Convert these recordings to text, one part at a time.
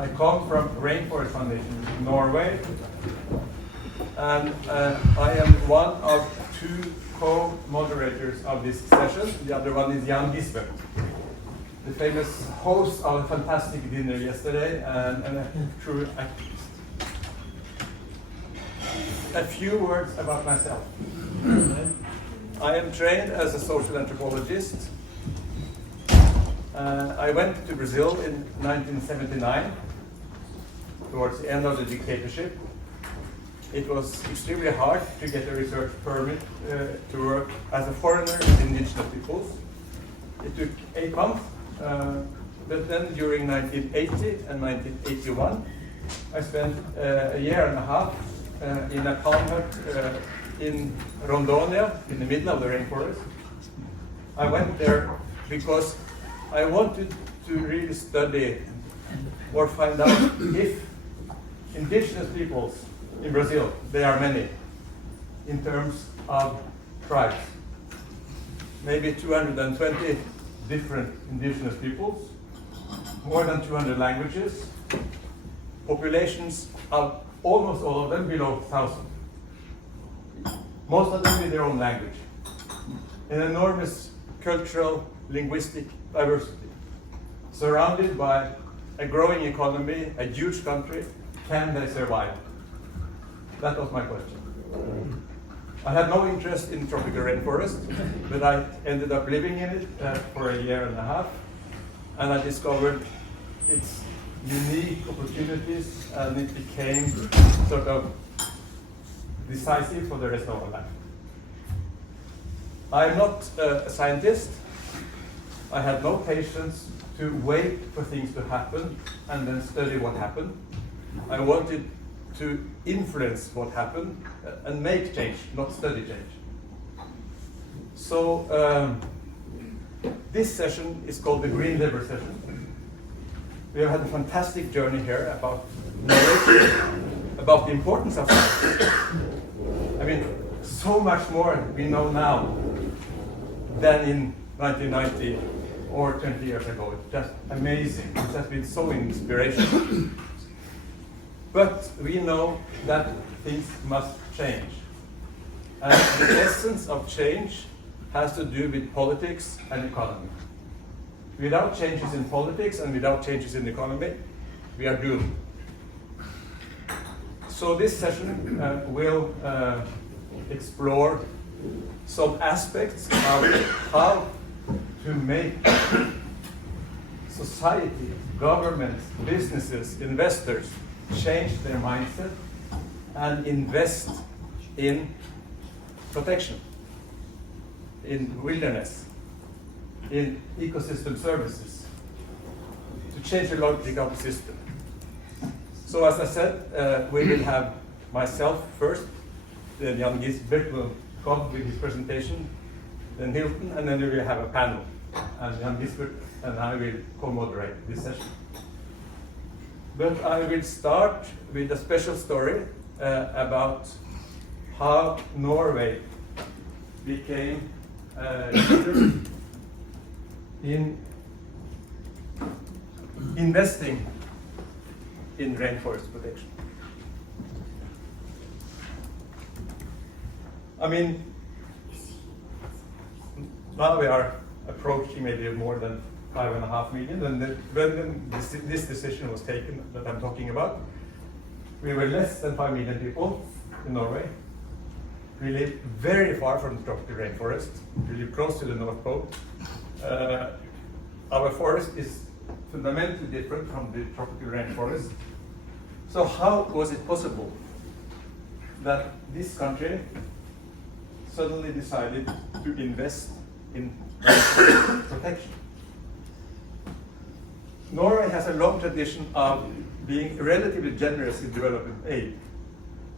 I come from Rainforest Foundation in Norway, and I am one of two co-moderators of this session. The other one is Jan-Gisbert, the famous host of a fantastic dinner yesterday and a true activist. A few words about myself. I am trained as a social anthropologist. I went to Brazil in 1979, towards the end of the dictatorship. It was extremely hard to get a research permit to work as a foreigner with indigenous peoples. It took 8 months, but then during 1980 and 1981, I spent a year and a half in a palm hut in Rondonia, in the middle of the rainforest. I went there because I wanted to really study or find out if indigenous peoples in Brazil, there are many, in terms of tribes. Maybe 220 different indigenous peoples, more than 200 languages, populations of almost all of them below 1,000. Most of them with their own language. An enormous cultural, linguistic diversity. Surrounded by a growing economy, a huge country, can they survive? That was my question. I had no interest in tropical rainforest, but I ended up living in it for a year and a half, and I discovered its unique opportunities, and it became sort of decisive for the rest of our life. I'm not a scientist. I had no patience to wait for things to happen and then study what happened. I wanted to influence what happened and make change, not study change. So this session is called the Green Liver session. We have had a fantastic journey here about knowledge, about the importance of science. I mean, so much more we know now than in 1990 or 20 years ago. It's just amazing. It has been so inspirational. But we know that things must change. And the essence of change has to do with politics and economy. Without changes in politics and without changes in the economy, we are doomed. So this session will explore some aspects of how to make society, governments, businesses, investors change their mindset and invest in protection, in wilderness, in ecosystem services, to change the logic of the system. So as I said, we will have myself first, then Jan-Gisbert will come with his presentation, then Hylton, and then we will have a panel. And Jan-Gisbert and I will co-moderate this session. But I will start with a special story about how Norway became a leader in investing in rainforest protection. I mean, now we are approaching maybe more than 5.5 million, and when this decision was taken that I'm talking about, we were less than 5 million people in Norway. We live very far from the tropical rainforest. We live close to the North Pole. Our forest is fundamentally different from the tropical rainforest. So how was it possible that this country suddenly decided to invest in protection? Norway has a long tradition of being relatively generous in development aid.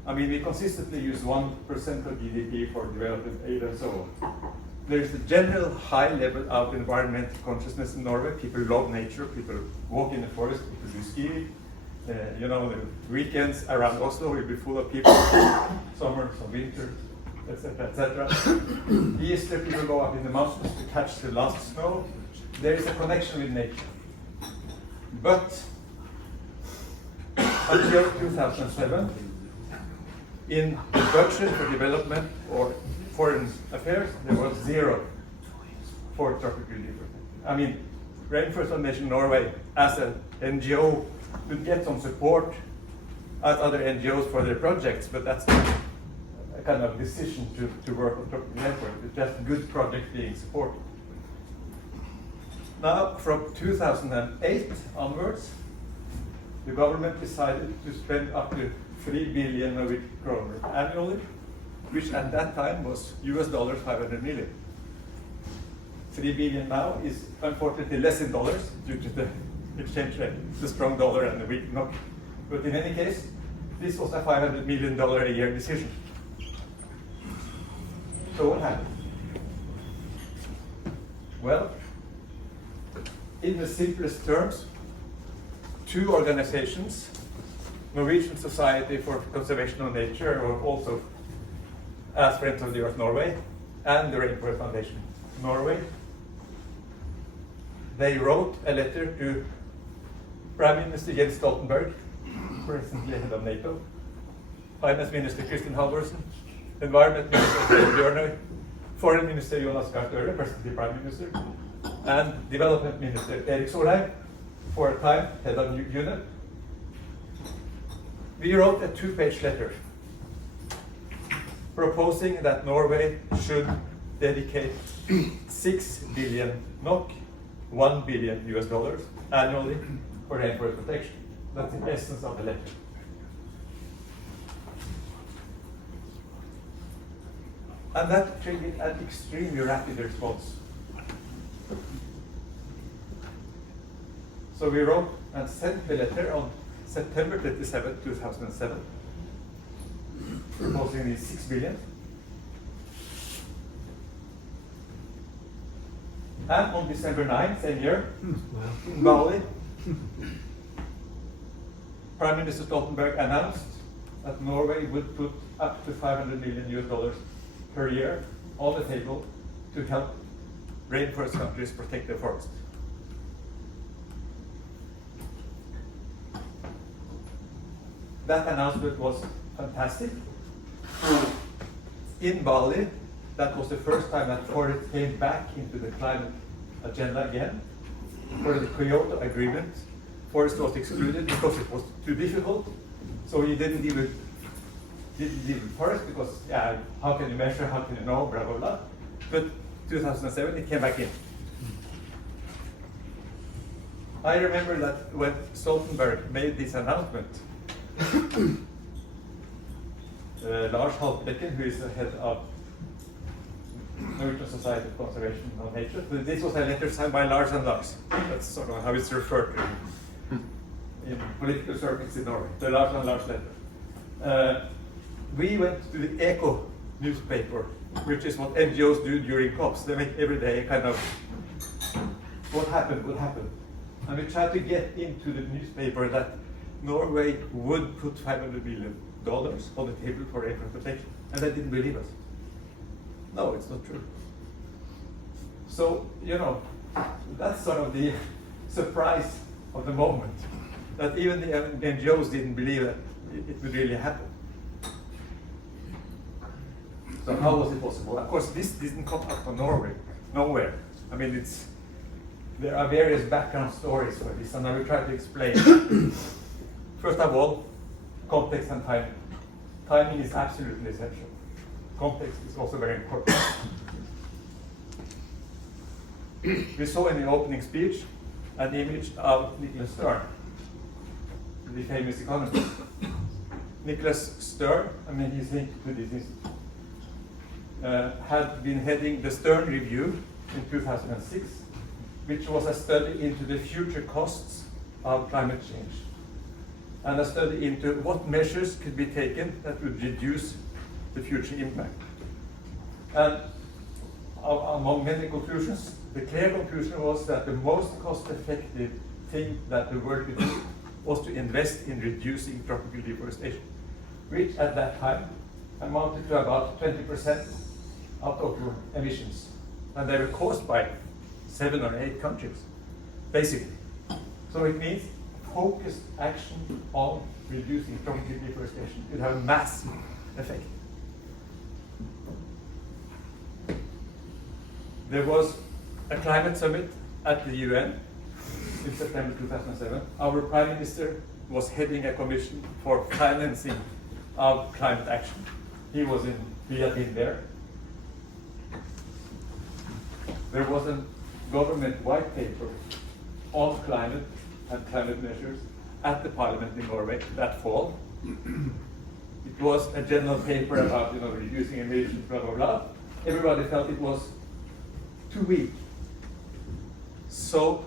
I mean, we consistently use 1% of GDP for development aid and so on. There is a general high level of environmental consciousness in Norway. People love nature, people walk in the forest, people do ski. You know, the weekends around Oslo will be full of people, summer, some winter, etc., etc. Easter, people go up in the mountains to catch the last snow. There is a connection with nature. But until 2007, in the budget for development or foreign affairs, there was zero for tropical deforestation. I mean, Rainforest Foundation Norway, as an NGO, would get some support as other NGOs for their projects, but that's not a kind of decision to work on tropical rainforest. It's just good projects being supported. Now, from 2008 onwards, the government decided to spend up to 3 billion Norwegian kroner annually, which at that time was US$ 500 million. 3 billion now is unfortunately less in dollars due to the exchange rate, the strong dollar and the weak NOK. But in any case, this was a $500 million a year decision. So what happened? Well, in the simplest terms, two organizations, Norwegian Society for Conservation of Nature, or also as Friends of the Earth Norway, and the Rainforest Foundation Norway, they wrote a letter to Prime Minister Jens Stoltenberg, presently head of NATO, Finance Minister Kristin Halvorsen, Environment Minister Bjørnøy, Foreign Minister Jonas Gahr Støre, presently Prime Minister, and Development Minister Erik Solheim, for a time head of UNEP. We wrote a 2-page letter proposing that Norway should dedicate 6 billion NOK, $1 billion US annually for rainforest protection. That's the essence of the letter. And that triggered an extremely rapid response. So we wrote and sent the letter on September 27, 2007, proposing these 6 billion. And on December 9, same year, in Bali, Prime Minister Stoltenberg announced that Norway would put up to $500 million US per year on the table to help rainforest countries protect their forests. That announcement was fantastic. In Bali, that was the first time that forest came back into the climate agenda again. For the Kyoto Agreement, forest was excluded because it was too difficult. So he didn't even forest because, yeah, how can you measure, how can you know, blah, blah, blah. But 2007, it came back in. I remember that when Stoltenberg made this announcement, Lars, who is the head of Norwegian Society for Conservation of Nature. So this was a letter signed by Lars and Lars. That's sort of how it's referred to in political circles in Norway, the Lars and Lars letter. We went to the Eco newspaper, which is what NGOs do during COPs. They make every day a kind of what happened. And we tried to get into the newspaper that Norway would put $500 million on the table for rainforest protection, and they didn't believe us. No, it's not true. So, you know, that's sort of the surprise of the moment, that even the NGOs didn't believe that it would really happen. So how was it possible? Of course, this didn't come up from nowhere. I mean, there are various background stories for this, and I will try to explain. First of all, context and timing. Timing is absolutely essential. Context is also very important. We saw in the opening speech an image of Nicholas Stern, the famous economist. Nicholas Stern, I mean, he's linked to this had been heading the Stern Review in 2006, which was a study into the future costs of climate change, and a study into what measures could be taken that would reduce the future impact. And among many conclusions, the clear conclusion was that the most cost-effective thing that the world could do was to invest in reducing tropical deforestation, which at that time amounted to about 20% of total emissions. And they were caused by 7 or 8 countries, basically. So it means focused action on reducing tropical deforestation. It would have a massive effect. There was a climate summit at the UN in September 2007. Our Prime Minister was heading a commission for financing of climate action. He had been there. There was a government white paper on climate and climate measures at the parliament in Norway that fall. It was a general paper about reducing emissions, blah blah blah. Everybody felt it was too weak. So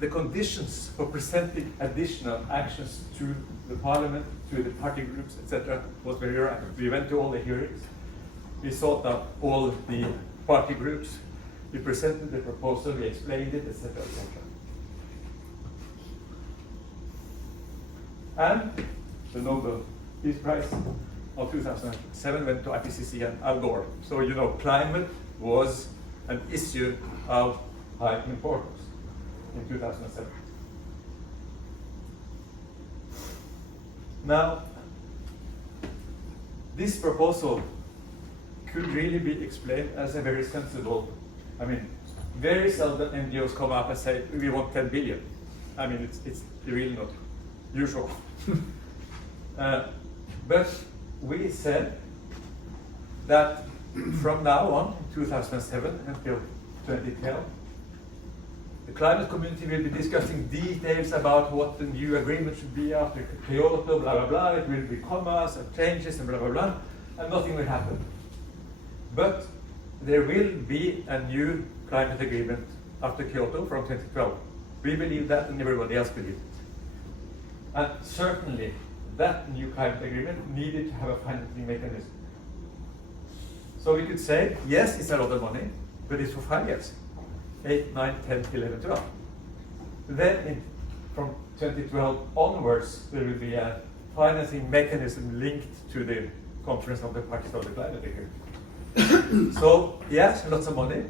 the conditions for presenting additional actions to the parliament, to the party groups, etc., was very rapid. We went to all the hearings. We sought out all the party groups. We presented the proposal. We explained it, etc., etc. And the Nobel Peace Prize of 2007 went to IPCC and Al Gore. So climate was an issue of high importance in 2007. Now, this proposal could really be explained as a very sensible. Very seldom NGOs come up and say we want 10 billion. It's really not usual. But we said that from now on, 2007 until 2012, the climate community will be discussing details about what the new agreement should be after Kyoto, blah, blah, blah. It will be commas and changes and blah, blah, blah, and nothing will happen. But there will be a new climate agreement after Kyoto from 2012. We believe that, and everybody else believes it. And certainly, that new climate agreement needed to have a financing mechanism. So we could say, yes, it's a lot of money, but it's for 5 years. 8, 9, 10, 11, 12. Then from 2012 onwards, there will be a financing mechanism linked to the conference of the parties of the climate agreement. So yes, lots of money,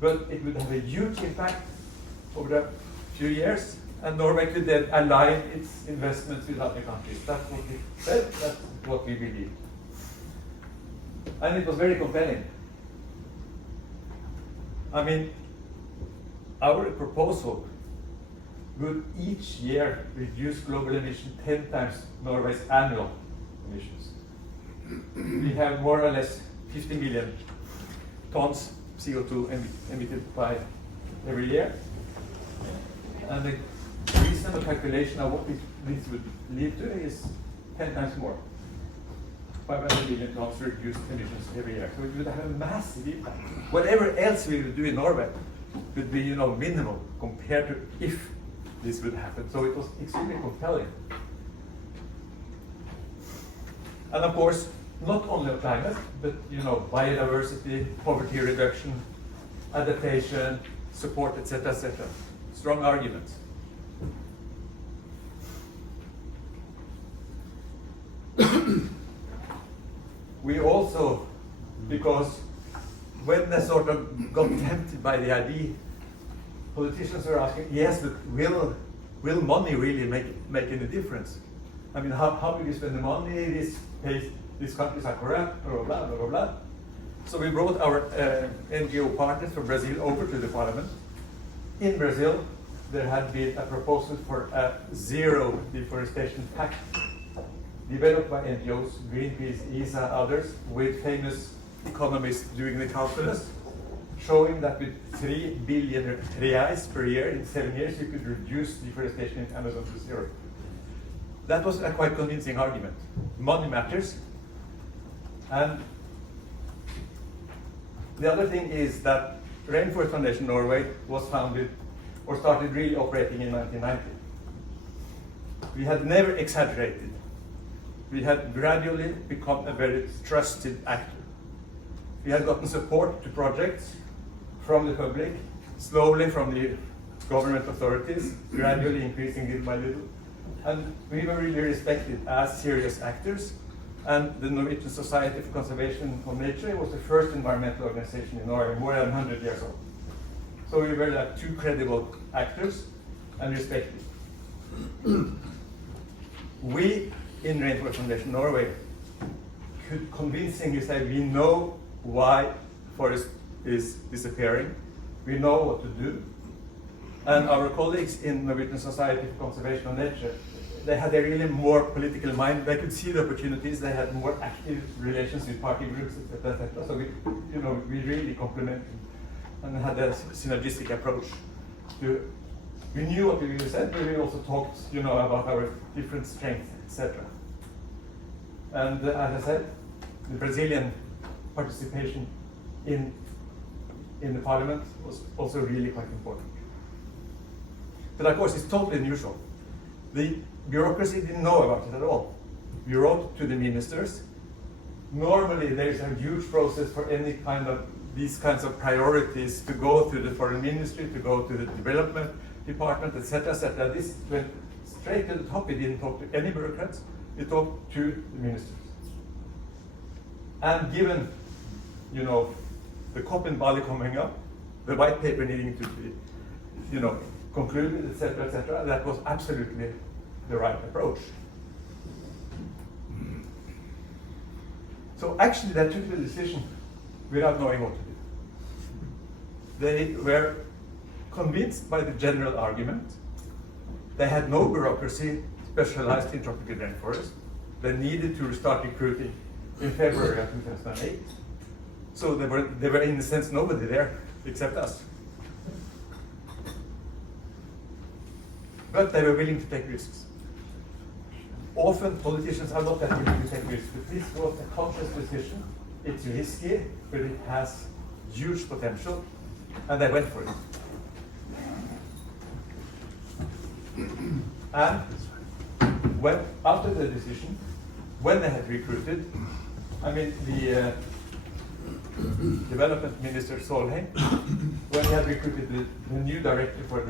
but it would have a huge impact over a few years, and Norway could then align its investments with other countries. That's what we said, that's what we believe. And it was very compelling. Our proposal would each year reduce global emission 10 times Norway's annual emissions. We have more or less 50 million tons CO2 emitted by every year. And the reasonable calculation of what this would lead to is 10 times more. 500 million tons reduced emissions every year. So it would have a massive impact. Whatever else we would do in Norway would be minimal compared to if this would happen. So it was extremely compelling. And of course, not only on climate, but biodiversity, poverty reduction, adaptation, support, etc., etc. Strong arguments. We also, because when they sort of got tempted by the idea, politicians were asking, yes, but will money really make any difference? How will you spend the money? These countries are corrupt, blah, blah, blah, blah, blah. So we brought our NGO partners from Brazil over to the parliament. In Brazil, there had been a proposal for a zero deforestation pact developed by NGOs, Greenpeace, ESA, others, with famous economists doing the calculus, showing that with 3 billion reais per year in 7 years, you could reduce deforestation in Amazon to zero. That was a quite convincing argument. Money matters. And the other thing is that Rainforest Foundation Norway was founded or started really operating in 1990. We had never exaggerated. We had gradually become a very trusted actor. We had gotten support to projects from the public, slowly from the government authorities, gradually increasing little by little. And we were really respected as serious actors. And the Norwegian Society for Conservation of Nature was the first environmental organization in Norway, more than 100 years old. So we were like two credible actors and respected. We in Rainforest Foundation Norway could convincingly say we know why forest is disappearing, we know what to do, and our colleagues in Norwegian Society for Conservation of Nature, they had a really more political mind. They could see the opportunities. They had more active relations with party groups, etc. So we really complemented and had a synergistic approach. We knew what we really said, but we also talked, about our different strengths, etc. And as I said, the Brazilian participation in the parliament was also really quite important. But of course, it's totally unusual. The bureaucracy didn't know about it at all. We wrote to the ministers. Normally, there's a huge process for any kind of these kinds of priorities to go to the foreign ministry, to go to the development department, etc., etc. This went straight to the top. We didn't talk to any bureaucrats. We talked to the ministers. And given, the COP in Bali coming up, the white paper needing to be, concluded, etc., etc., that was absolutely the right approach. So actually, they took the decision without knowing what to do. They were convinced by the general argument. They had no bureaucracy specialized in tropical rainforest. They needed to start recruiting in February of 2008. So there were in a sense nobody there except us. But they were willing to take risks. Often politicians are not that willing to take risks, but this was a conscious decision. It's risky, but it has huge potential, and they went for it. And after the decision, when they had recruited, the development minister Solheim, when he had recruited the new director for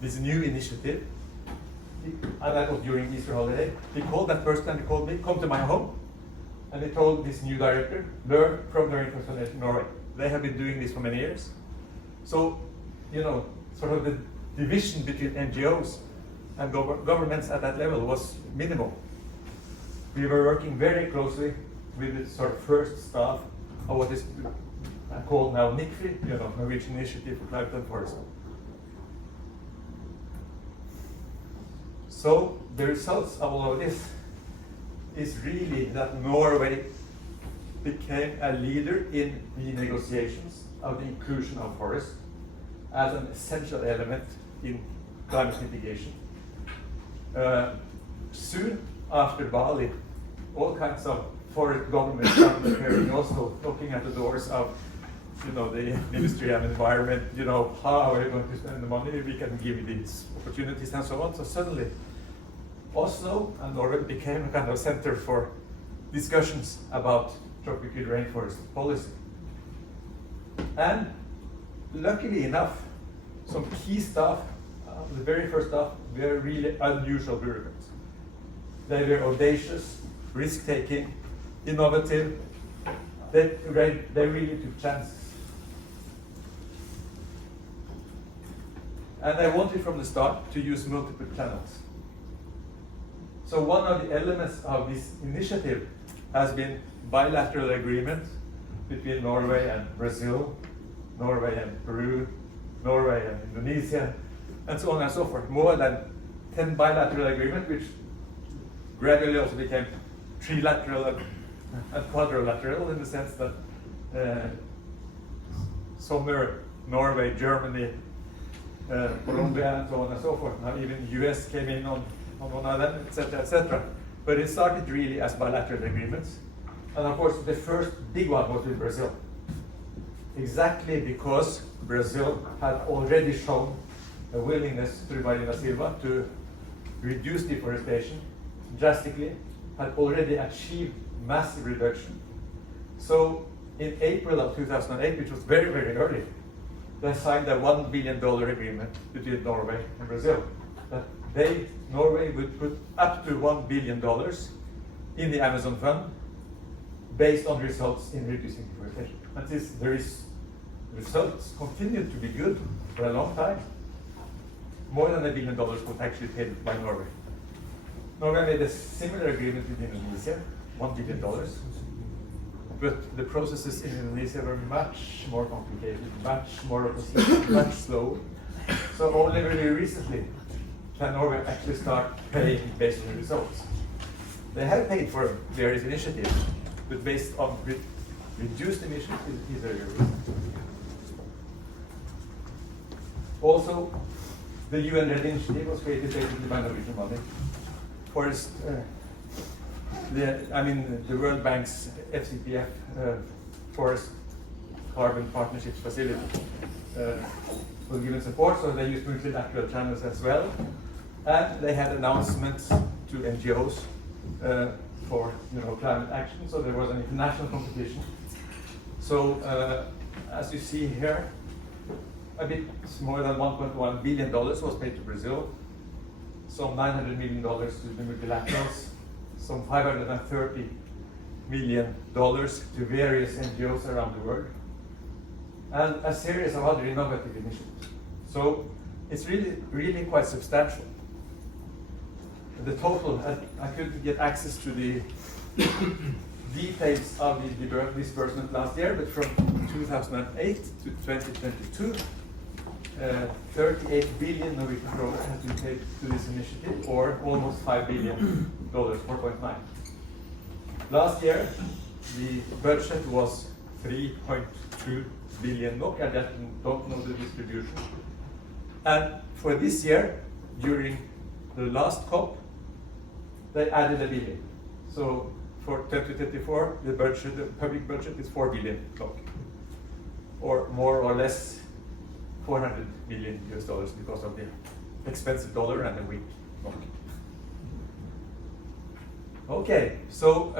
this new initiative, and that was during Easter holiday, he called that person and he called me, come to my home, and he told this new director, learn from the Rainforest Foundation Norway. They have been doing this for many years. So, sort of the division between NGOs and governments at that level was minimal. We were working very closely with the sort of first staff of what is called now NICFI, Norwegian Initiative for Climate and Forest. So the results of all of this is really that Norway became a leader in the negotiations of the inclusion of forest as an essential element in climate mitigation. Soon after Bali, all kinds of forest governments started appearing also knocking at the doors of the Ministry of Environment, how are you going to spend the money, we can give you these opportunities and so on. So suddenly Oslo and Norway became a kind of center for discussions about tropical rainforest policy. And luckily enough, some key staff, the very first staff, were really unusual bureaucrats. They were audacious, risk-taking, innovative. They really took chances. And I wanted from the start to use multiple channels. So one of the elements of this initiative has been bilateral agreements between Norway and Brazil, Norway and Peru, Norway and Indonesia, and so on and so forth. More than 10 bilateral agreements, which gradually also became trilateral and quadrilateral in the sense that some were Norway, Germany, Colombia, and so on and so forth. Now even the US came in on one of them, etc., etc. But it started really as bilateral agreements. And of course, the first big one was with Brazil. Exactly because Brazil had already shown a willingness through Marina Silva to reduce deforestation drastically, had already achieved massive reduction. So in April of 2008, which was very, very early, they signed a $1 billion agreement between Norway and Brazil. That Norway would put up to $1 billion in the Amazon Fund based on results in reducing deforestation. And the results continued to be good for a long time. more than $1 billion was actually paid by Norway. Norway made a similar agreement with Indonesia, $1 billion. But the processes in Indonesia were much more complicated, much more opposition, much slower. So only very recently can Norway actually start paying based on the results. They have paid for various initiatives, but based on reduced emissions is very recent. Also, the UN Red Initiative was created basically by Norwegian money. Forest, the World Bank's FCPF, Forest Carbon Partnerships Facility, was given support, so they used multilateral channels as well. And they had announcements to NGOs for climate action, so there was an international competition. So as you see here, a bit more than $1.1 billion was paid to Brazil, some $900 million to the multilaterals, some $530 million to various NGOs around the world, and a series of other innovative initiatives. So it's really quite substantial. The total, I couldn't get access to the details of the disbursement last year, but from 2008 to 2022, 38 billion Norwegian kroner has been paid to this initiative, or almost $5 billion, 4.9. Last year, the budget was 3.2 billion NOK. I don't know the distribution. And for this year, during the last COP, they added $1 billion. So for 2024, the public budget is 4 billion NOK, or more or less 400 million US dollars because of the expensive dollar and the weak NOK. Okay, so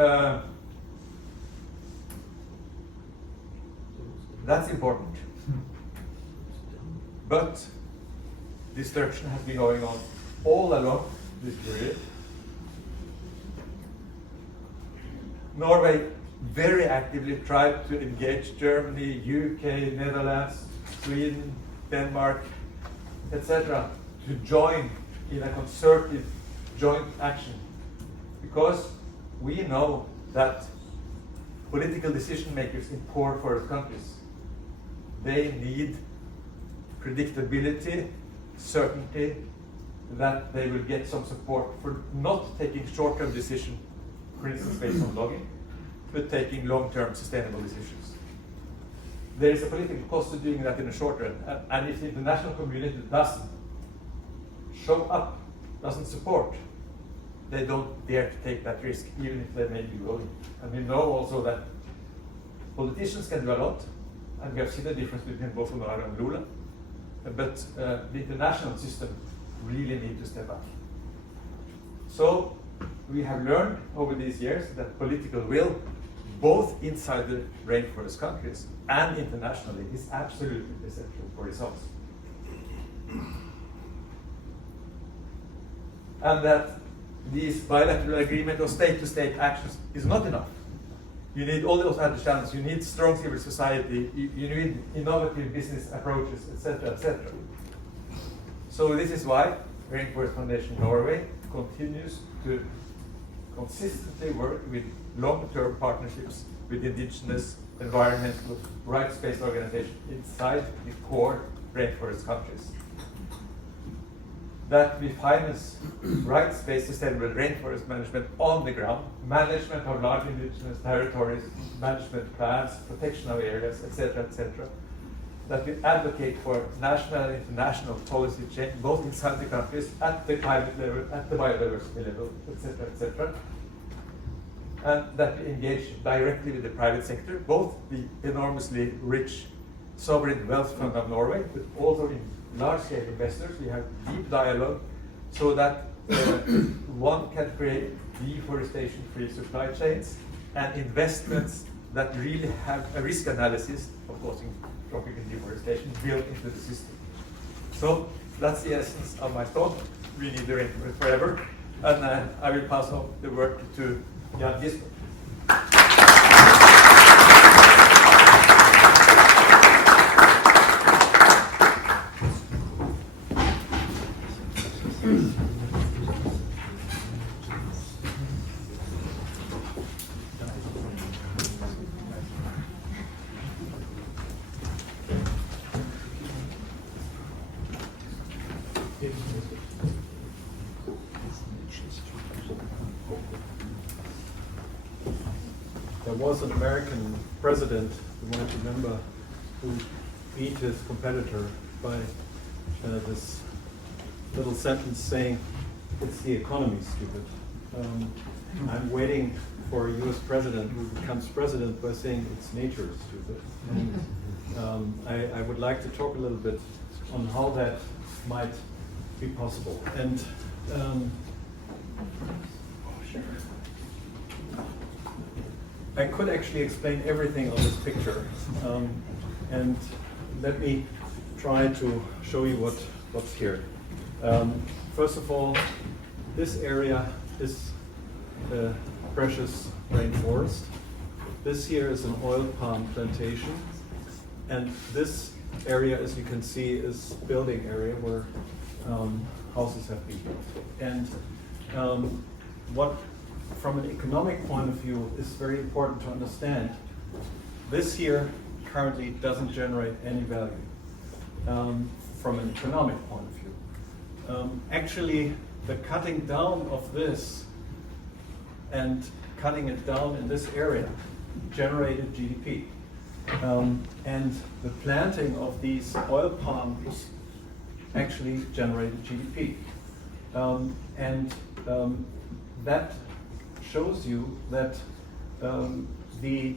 that's important. But destruction has been going on all along this period. Norway very actively tried to engage Germany, UK, Netherlands, Sweden, Denmark, etc., to join in a concerted joint action. Because we know that political decision makers in poor forest countries, they need predictability, certainty that they will get some support for not taking short-term decisions, for instance based on logging, but taking long-term sustainable decisions. There is a political cost to doing that in the short run, and if the international community doesn't show up, doesn't support, they don't dare to take that risk, even if they may be willing. And we know also that politicians can do a lot, and we have seen the difference between Bolsonaro and Lula, but the international system really needs to step up. So we have learned over these years that political will, both inside the rainforest countries and internationally, is absolutely essential for results. And that these bilateral agreement or state-to-state actions is not enough. You need all those other channels. You need strong civil society. You need innovative business approaches, etc., etc. So this is why Rainforest Foundation Norway continues to consistently work with long-term partnerships with indigenous, environmental, rights-based organizations inside the core rainforest countries. That we finance rights-based sustainable rainforest management on the ground, management of large indigenous territories, management plans, protection of areas, etc., etc. That we advocate for national and international policy change, both inside the countries, at the climate level, at the biodiversity level, etc., etc. And that we engage directly with the private sector, both the enormously rich sovereign wealth fund of Norway, but also in large-scale investors. We have deep dialogue so that one can create deforestation-free supply chains and investments that really have a risk analysis of causing tropical deforestation built into the system. So that's the essence of my talk. We need the rainforest forever. And I will pass on the word to Jan-Gisbert. was an American president, you might remember, who beat his competitor by this little sentence saying, "It's the economy, stupid." I'm waiting for a US president who becomes president by saying, "It's nature, stupid." And I would like to talk a little bit on how that might be possible. And I could actually explain everything on this picture. And let me try to show you what's here. First of all, this area is the precious rainforest. This here is an oil palm plantation. And this area, as you can see, is building area where houses have been built. And what, from an economic point of view, is very important to understand, this here currently doesn't generate any value from an economic point of view. Actually, the cutting down of this and cutting it down in this area generated GDP. And the planting of these oil palms actually generated GDP. That shows you that the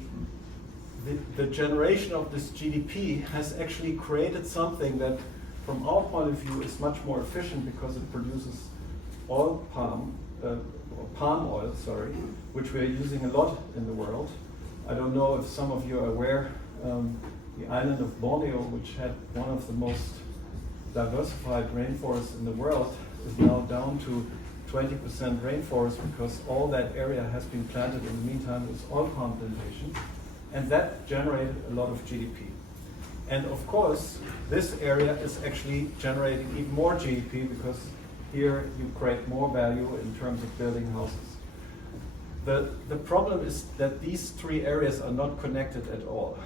generation of this GDP has actually created something that, from our point of view, is much more efficient because it produces palm oil, which we are using a lot in the world. I don't know if some of you are aware, the island of Boillot, which had one of the most diversified rainforests in the world, is now down to 20% rainforest because all that area has been planted in the meantime with oil palm plantation, and that generated a lot of GDP. And of course, this area is actually generating even more GDP because here you create more value in terms of building houses. The problem is that these three areas are not connected at all.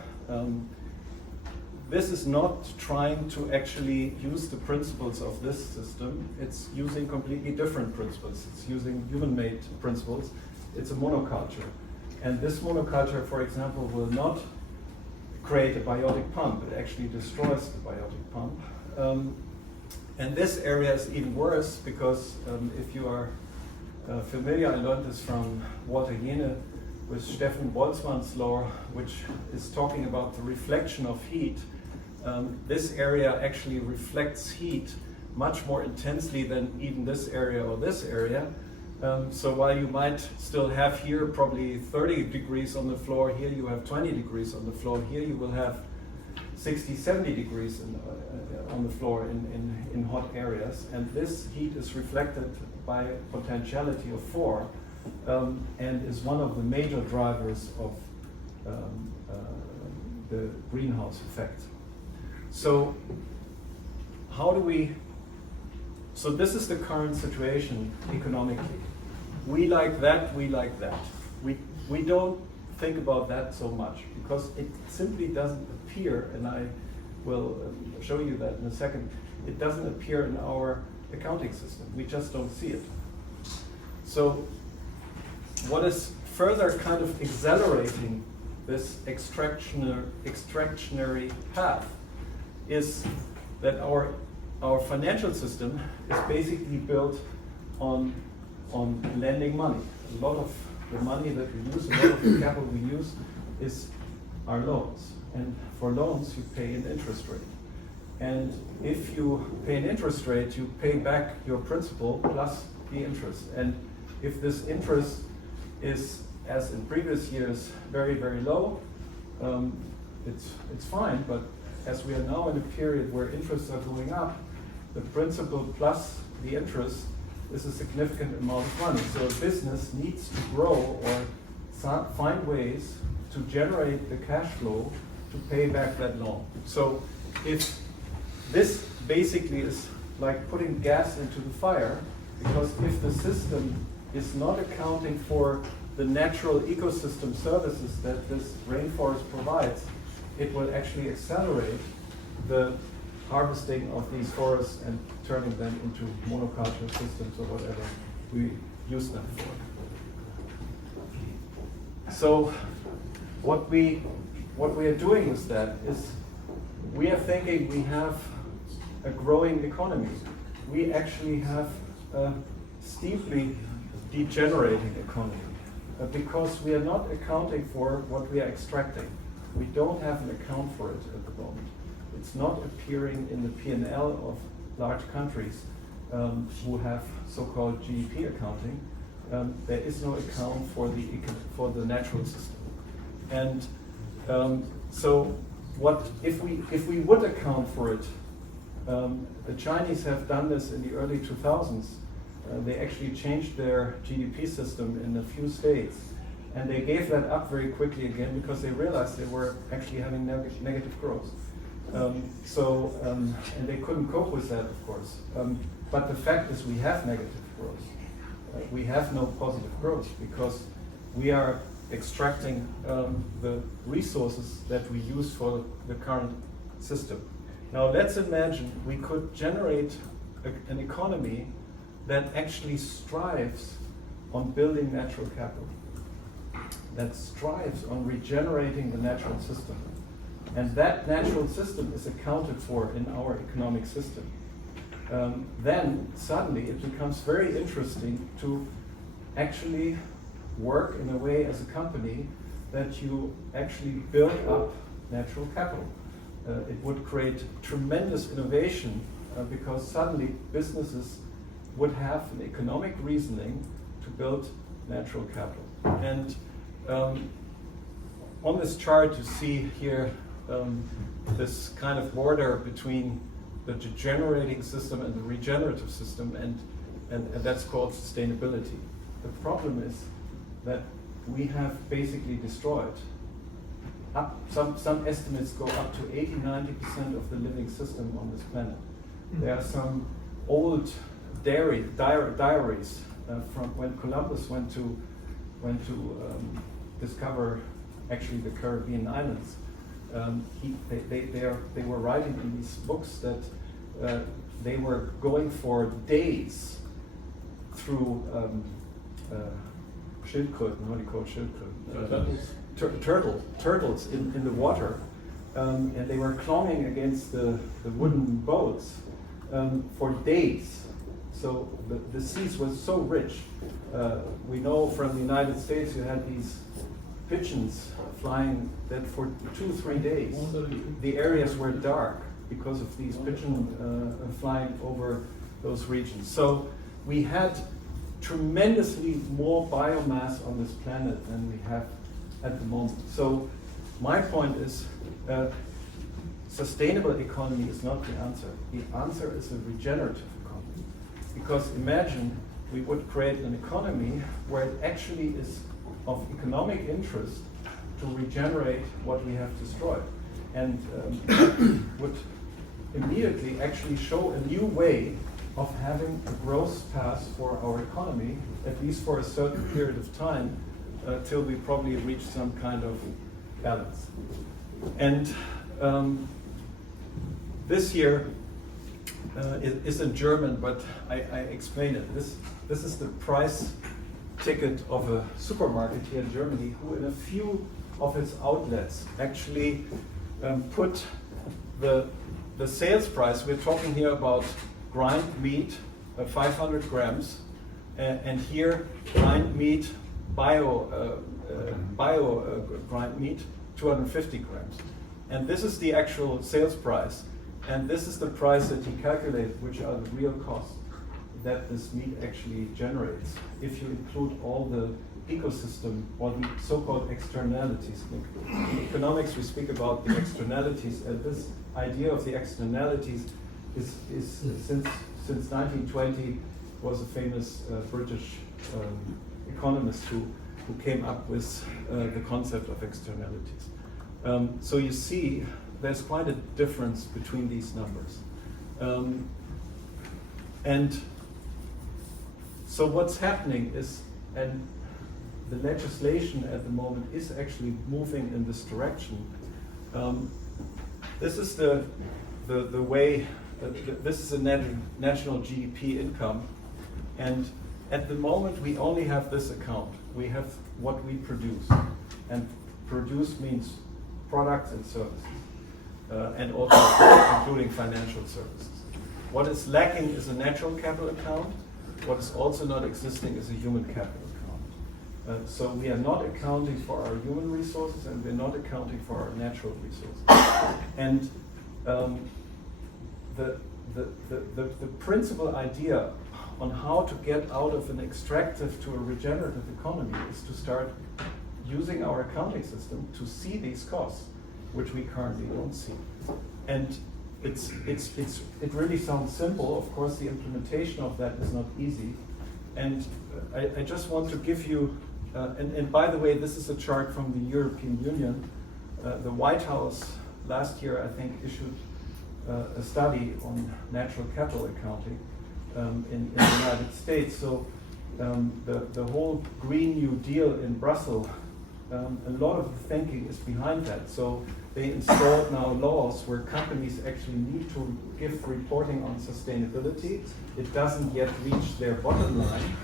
This is not trying to actually use the principles of this system. It's using completely different principles. It's using human-made principles. It's a monoculture. And this monoculture, for example, will not create a biotic pump. It actually destroys the biotic pump. And this area is even worse because if you are familiar, I learned this from Walter Jene with Steffen Boltzmann's law, which is talking about the reflection of heat. This area actually reflects heat much more intensely than even this area or this area. So while you might still have here probably 30 degrees on the floor, here you have 20 degrees on the floor, here you will have 60, 70 degrees on the floor in hot areas. And this heat is reflected by a potentiality of 4 and is one of the major drivers of the greenhouse effect. So so this is the current situation economically. We like that, we like that. We don't think about that so much because it simply doesn't appear, and I will show you that in a second, it doesn't appear in our accounting system. We just don't see it. So what is further kind of accelerating this extractionary path is that our financial system is basically built on lending money. A lot of the money that we use, a lot of the capital we use is our loans. And for loans, you pay an interest rate. And if you pay an interest rate, you pay back your principal plus the interest. And if this interest is, as in previous years, very, very low, it's fine. But as we are now in a period where interests are going up, the principal plus the interest is a significant amount of money. So a business needs to grow or find ways to generate the cash flow to pay back that loan. So if this basically is like putting gas into the fire, because if the system is not accounting for the natural ecosystem services that this rainforest provides, it will actually accelerate the harvesting of these forests and turning them into monoculture systems or whatever we use them for. So what we are doing with that is we are thinking we have a growing economy. We actually have a steeply degenerating economy because we are not accounting for what we are extracting. We don't have an account for it at the moment. It's not appearing in the P&L of large countries who have so-called GDP accounting. There is no account for the natural system. And so what if we would account for it? The Chinese have done this in the early 2000s. They actually changed their GDP system in a few states, and they gave that up very quickly again because they realized they were actually having negative growth. And they couldn't cope with that, of course. But the fact is we have negative growth. We have no positive growth because we are extracting the resources that we use for the current system. Now let's imagine we could generate an economy that actually strives on building natural capital, that strives on regenerating the natural system. And that natural system is accounted for in our economic system. Then suddenly it becomes very interesting to actually work in a way as a company that you actually build up natural capital. It would create tremendous innovation because suddenly businesses would have an economic reasoning to build natural capital. And on this chart you see here this kind of border between the degenerating system and the regenerative system, and that's called sustainability. The problem is that we have basically destroyed. Some estimates go up to 80–90% of the living system on this planet. There are some old diaries from when Columbus went to discover actually the Caribbean islands. They were writing in these books that they were going for days through Schildkröten, what do you call Schildkröten? Turtles in the water, and they were clogging against the wooden boats for days. So the seas were so rich. We know from the United States you had these pigeons flying that for 2–3 days. The areas were dark because of these pigeons flying over those regions. So we had tremendously more biomass on this planet than we have at the moment. So my point is sustainable economy is not the answer. The answer is a regenerative economy. Because imagine we would create an economy where it actually is of economic interest to regenerate what we have destroyed, and would immediately actually show a new way of having a growth path for our economy, at least for a certain period of time, till we probably reach some kind of balance. And this here is in German, but I explain it. This is the price ticket of a supermarket here in Germany, who in a few of its outlets actually put the sales price. We're talking here about grind meat, 500 grams, and here grind meat, bio grind meat, 250 grams. And this is the actual sales price. And this is the price that he calculated, which are the real costs that this meat actually generates, if you include all the ecosystem or the so-called externalities. In economics, we speak about the externalities, and this idea of the externalities is since 1920 was a famous British economist who came up with the concept of externalities. So you see, there's quite a difference between these numbers. And so what's happening is, and the legislation at the moment is actually moving in this direction. This is the way, this is a national GDP income, and at the moment we only have this account. We have what we produce, and produce means products and services, and also including financial services. What is lacking is a natural capital account. What is also not existing is a human capital account. So we are not accounting for our human resources, and we're not accounting for our natural resources. And the principal idea on how to get out of an extractive to a regenerative economy is to start using our accounting system to see these costs, which we currently don't see. And it really sounds simple. Of course, the implementation of that is not easy. And I just want to give you, and by the way, this is a chart from the European Union. The White House last year, I think, issued a study on natural capital accounting in the United States. So the whole Green New Deal in Brussels, a lot of the thinking is behind that. So they installed now laws where companies actually need to give reporting on sustainability. It doesn't yet reach their bottom line.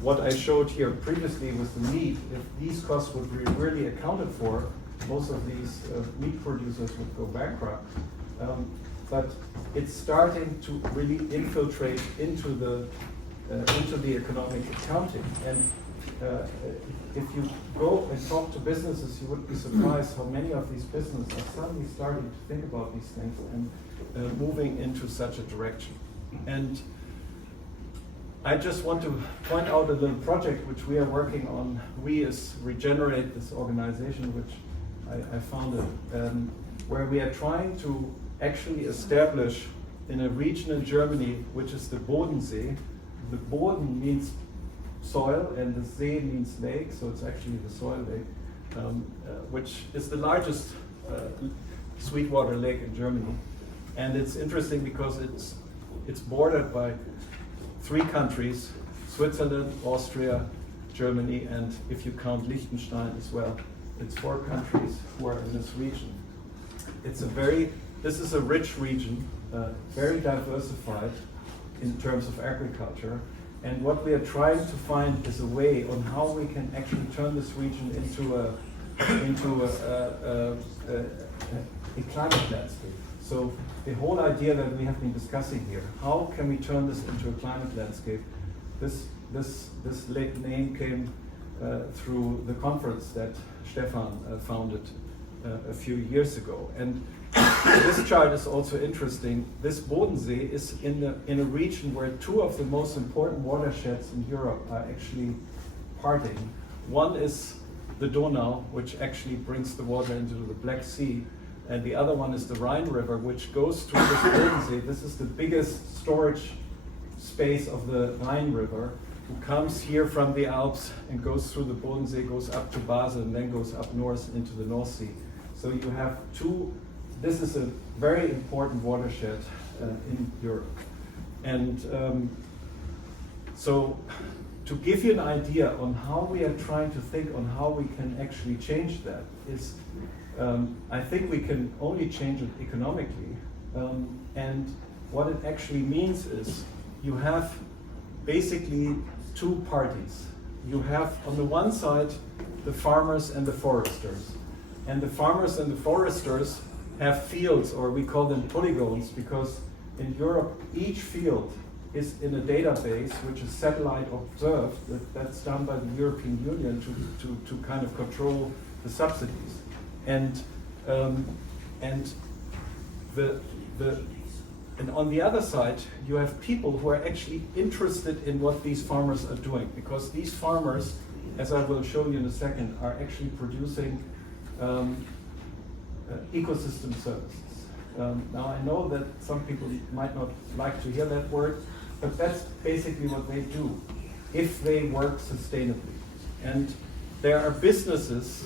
What I showed here previously was the meat. If these costs would be really accounted for, most of these meat producers would go bankrupt. But it's starting to really infiltrate into the economic accounting. And if you go and talk to businesses, you would be surprised how many of these businesses are suddenly starting to think about these things and moving into such a direction. And I just want to point out a little project which we are working on. We as Regenerate, this organization which I founded, where we are trying to actually establish in a region in Germany, which is the Bodensee. The Boden means soil and the See means lake, so it's actually the soil lake, which is the largest sweetwater lake in Germany. And it's interesting because it's bordered by 3 countries, Switzerland, Austria, Germany, and if you count Liechtenstein as well, it's 4 countries who are in this region. This is a rich region, very diversified in terms of agriculture. And what we are trying to find is a way on how we can actually turn this region into a climate landscape. So the whole idea that we have been discussing here, how can we turn this into a climate landscape? This name came through the conference that Stefan founded a few years ago. And this chart is also interesting. This Bodensee is in a region where 2 of the most important watersheds in Europe are actually parting. One is the Donau, which actually brings the water into the Black Sea, and the other one is the Rhine River, which goes through this Bodensee. This is the biggest storage space of the Rhine River, who comes here from the Alps and goes through the Bodensee, goes up to Basel, and then goes up north into the North Sea. So you have 2. This is a very important watershed in Europe. And so to give you an idea on how we are trying to think on how we can actually change that is, I think we can only change it economically. And what it actually means is you have basically 2 parties. You have on the one side the farmers and the foresters. And the farmers and the foresters have fields, or we call them polygons, because in Europe each field is in a database which is satellite observed. That's done by the European Union to kind of control the subsidies. And on the other side you have people who are actually interested in what these farmers are doing, because these farmers, as I will show you in a second, are actually producing ecosystem services. Now I know that some people might not like to hear that word, but that's basically what they do if they work sustainably. And there are businesses,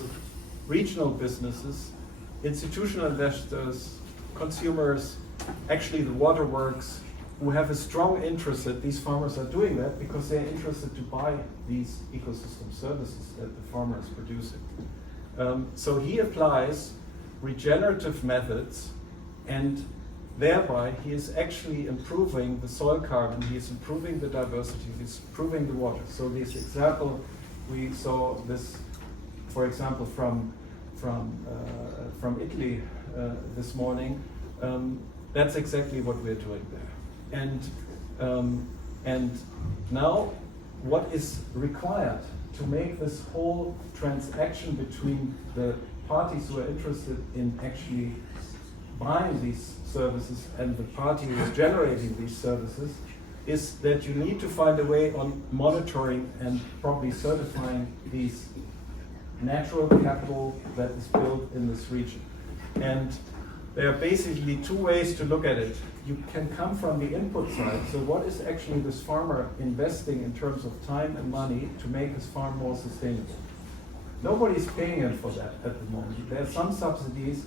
regional businesses, institutional investors, consumers, actually the waterworks, who have a strong interest that these farmers are doing that because they're interested to buy these ecosystem services that the farmer is producing. So he applies regenerative methods, and thereby he is actually improving the soil carbon, he is improving the diversity, he is improving the water. So this example, we saw this for example, from Italy this morning, that's exactly what we're doing there. And now, what is required to make this whole transaction between the parties who are interested in actually buying these services and the party who is generating these services is that you need to find a way on monitoring and probably certifying these natural capital that is built in this region. And there are basically two ways to look at it. You can come from the input side. So what is actually this farmer investing in terms of time and money to make his farm more sustainable? Nobody's paying him for that at the moment. There are some subsidies.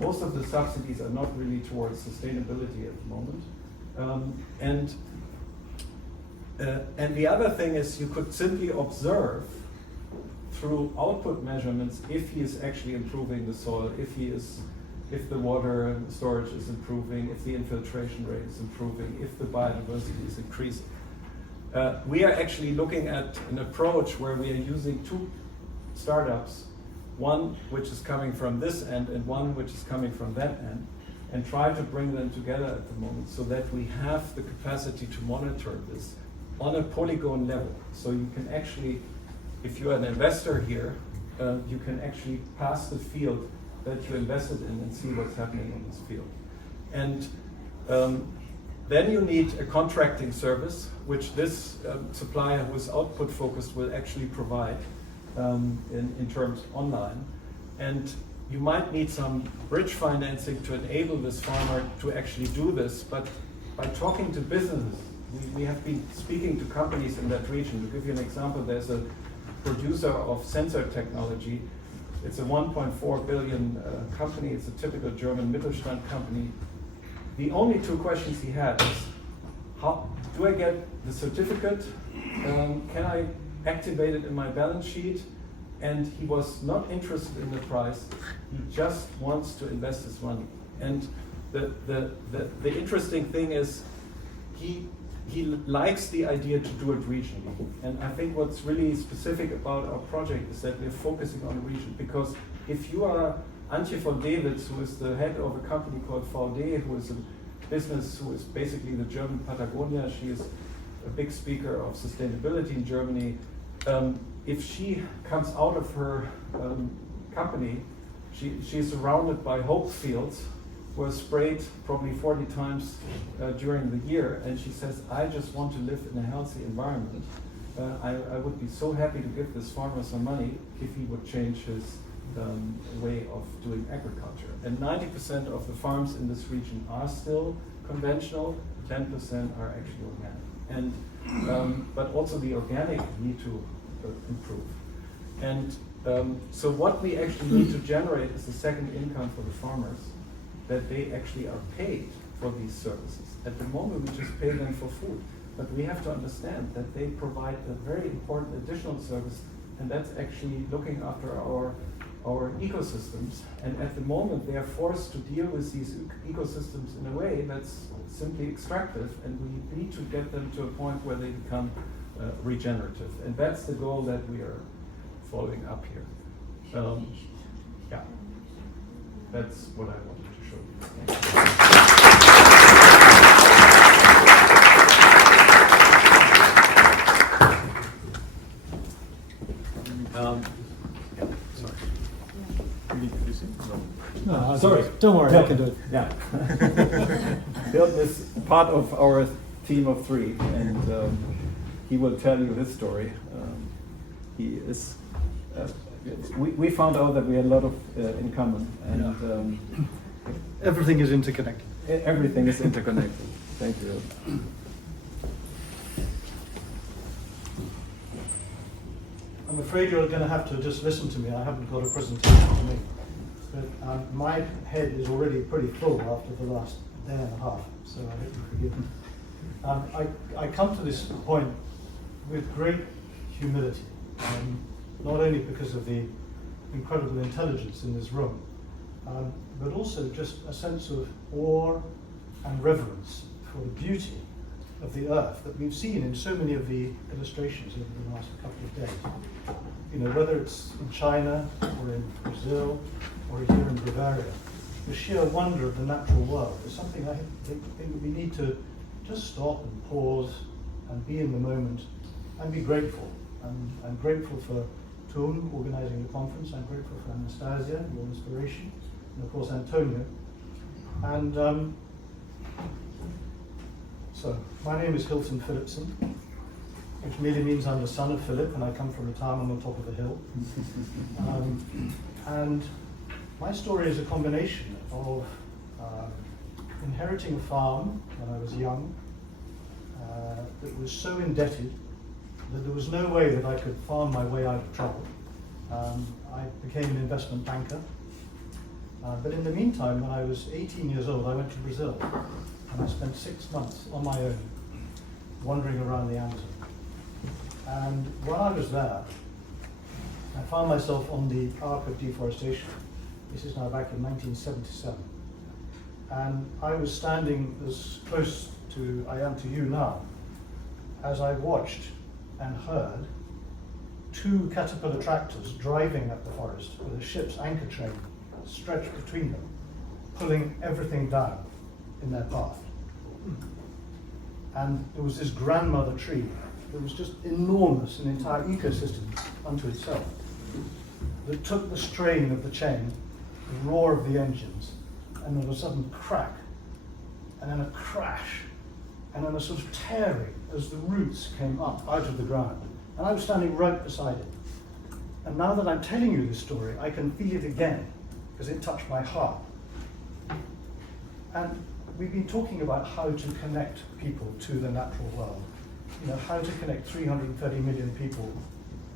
Most of the subsidies are not really towards sustainability at the moment. And the other thing is you could simply observe through output measurements if he is actually improving the soil, if the water storage is improving, if the infiltration rate is improving, if the biodiversity is increasing. We are actually looking at an approach where we are using two startups, one which is coming from this end and one which is coming from that end, and try to bring them together at the moment so that we have the capacity to monitor this on a polygon level. So you can actually, if you're an investor here, you can actually pass the field that you invested in and see what's happening in this field. And then you need a contracting service, which this supplier who is output focused will actually provide in terms online. And you might need some bridge financing to enable this farmer to actually do this, but by talking to businesses, we have been speaking to companies in that region. To give you an example, there's a producer of sensor technology. It's a 1.4 billion company. It's a typical German Mittelstand company. The only two questions he had is, how do I get the certificate? Can I activate it in my balance sheet? And he was not interested in the price. He just wants to invest his money. And the interesting thing is he likes the idea to do it regionally. And I think what's really specific about our project is that we're focusing on the region. Because if you are Antje von Dewitz, who is the head of a company called VD, who is a business who is basically the German Patagonia, she is a big speaker of sustainability in Germany. If she comes out of her company, she's surrounded by hope fields were sprayed probably 40 times during the year, and she says, I just want to live in a healthy environment. I would be so happy to give this farmer some money if he would change his way of doing agriculture. And 90% of the farms in this region are still conventional, 10% are actually organic. And but also the organic need to improve. And so what we actually need to generate is a second income for the farmers, that they actually are paid for these services. At the moment, we just pay them for food. But we have to understand that they provide a very important additional service, and that's actually looking after our ecosystems. And at the moment, they are forced to deal with these ecosystems in a way that's simply extractive, and we need to get them to a point where they become regenerative. And that's the goal that we are following up here. Yeah, that's what I wanted to show you. No, sorry. Don't worry, I can do it. Yeah. Hylton is part of our team of three, and he will tell you his story. He is. We found out that we had a lot of in common, and everything is interconnected. Everything is interconnected. Thank you. I'm afraid you're going to have to just listen to me. I haven't got a presentation to make. But my head is already pretty full after the last day and a half, so I hope you forgive me. I come to this point with great humility, not only because of the incredible intelligence in this room, but also just a sense of awe and reverence for the beauty of the earth that we've seen in so many of the illustrations over the last couple of days. You know, whether it's in China or in Brazil or here in Bavaria, the sheer wonder of the natural world is something I think we need to just stop and pause and be in the moment and be grateful. I'm grateful for Toon organising the conference. I'm grateful for Anastasia, your inspiration, and of course Antonio. And so, my name is Hylton Phillipson, which merely means I'm the son of Philip, and I come from a town on the top of a hill. And my story is a combination of inheriting a farm when I was young that was so indebted that there was no way that I could farm my way out of trouble. I became an investment banker. But in the meantime, when I was 18 years old, I went to Brazil. And I spent 6 months on my own, wandering around the Amazon. And while I was there, I found myself on the arc of deforestation. This is now back in 1977. And I was standing as close to I am to you now, as I watched and heard 2 caterpillar tractors driving up the forest with a ship's anchor chain stretched between them, pulling everything down in their path. And there was this grandmother tree that was just enormous, an entire ecosystem unto itself, that took the strain of the chain, the roar of the engines, and then a sudden crack, and then a crash, and then a sort of tearing as the roots came up out of the ground. And I was standing right beside it. And now that I'm telling you this story, I can feel it again, because it touched my heart. And we've been talking about how to connect people to the natural world. You know, how to connect 330 million people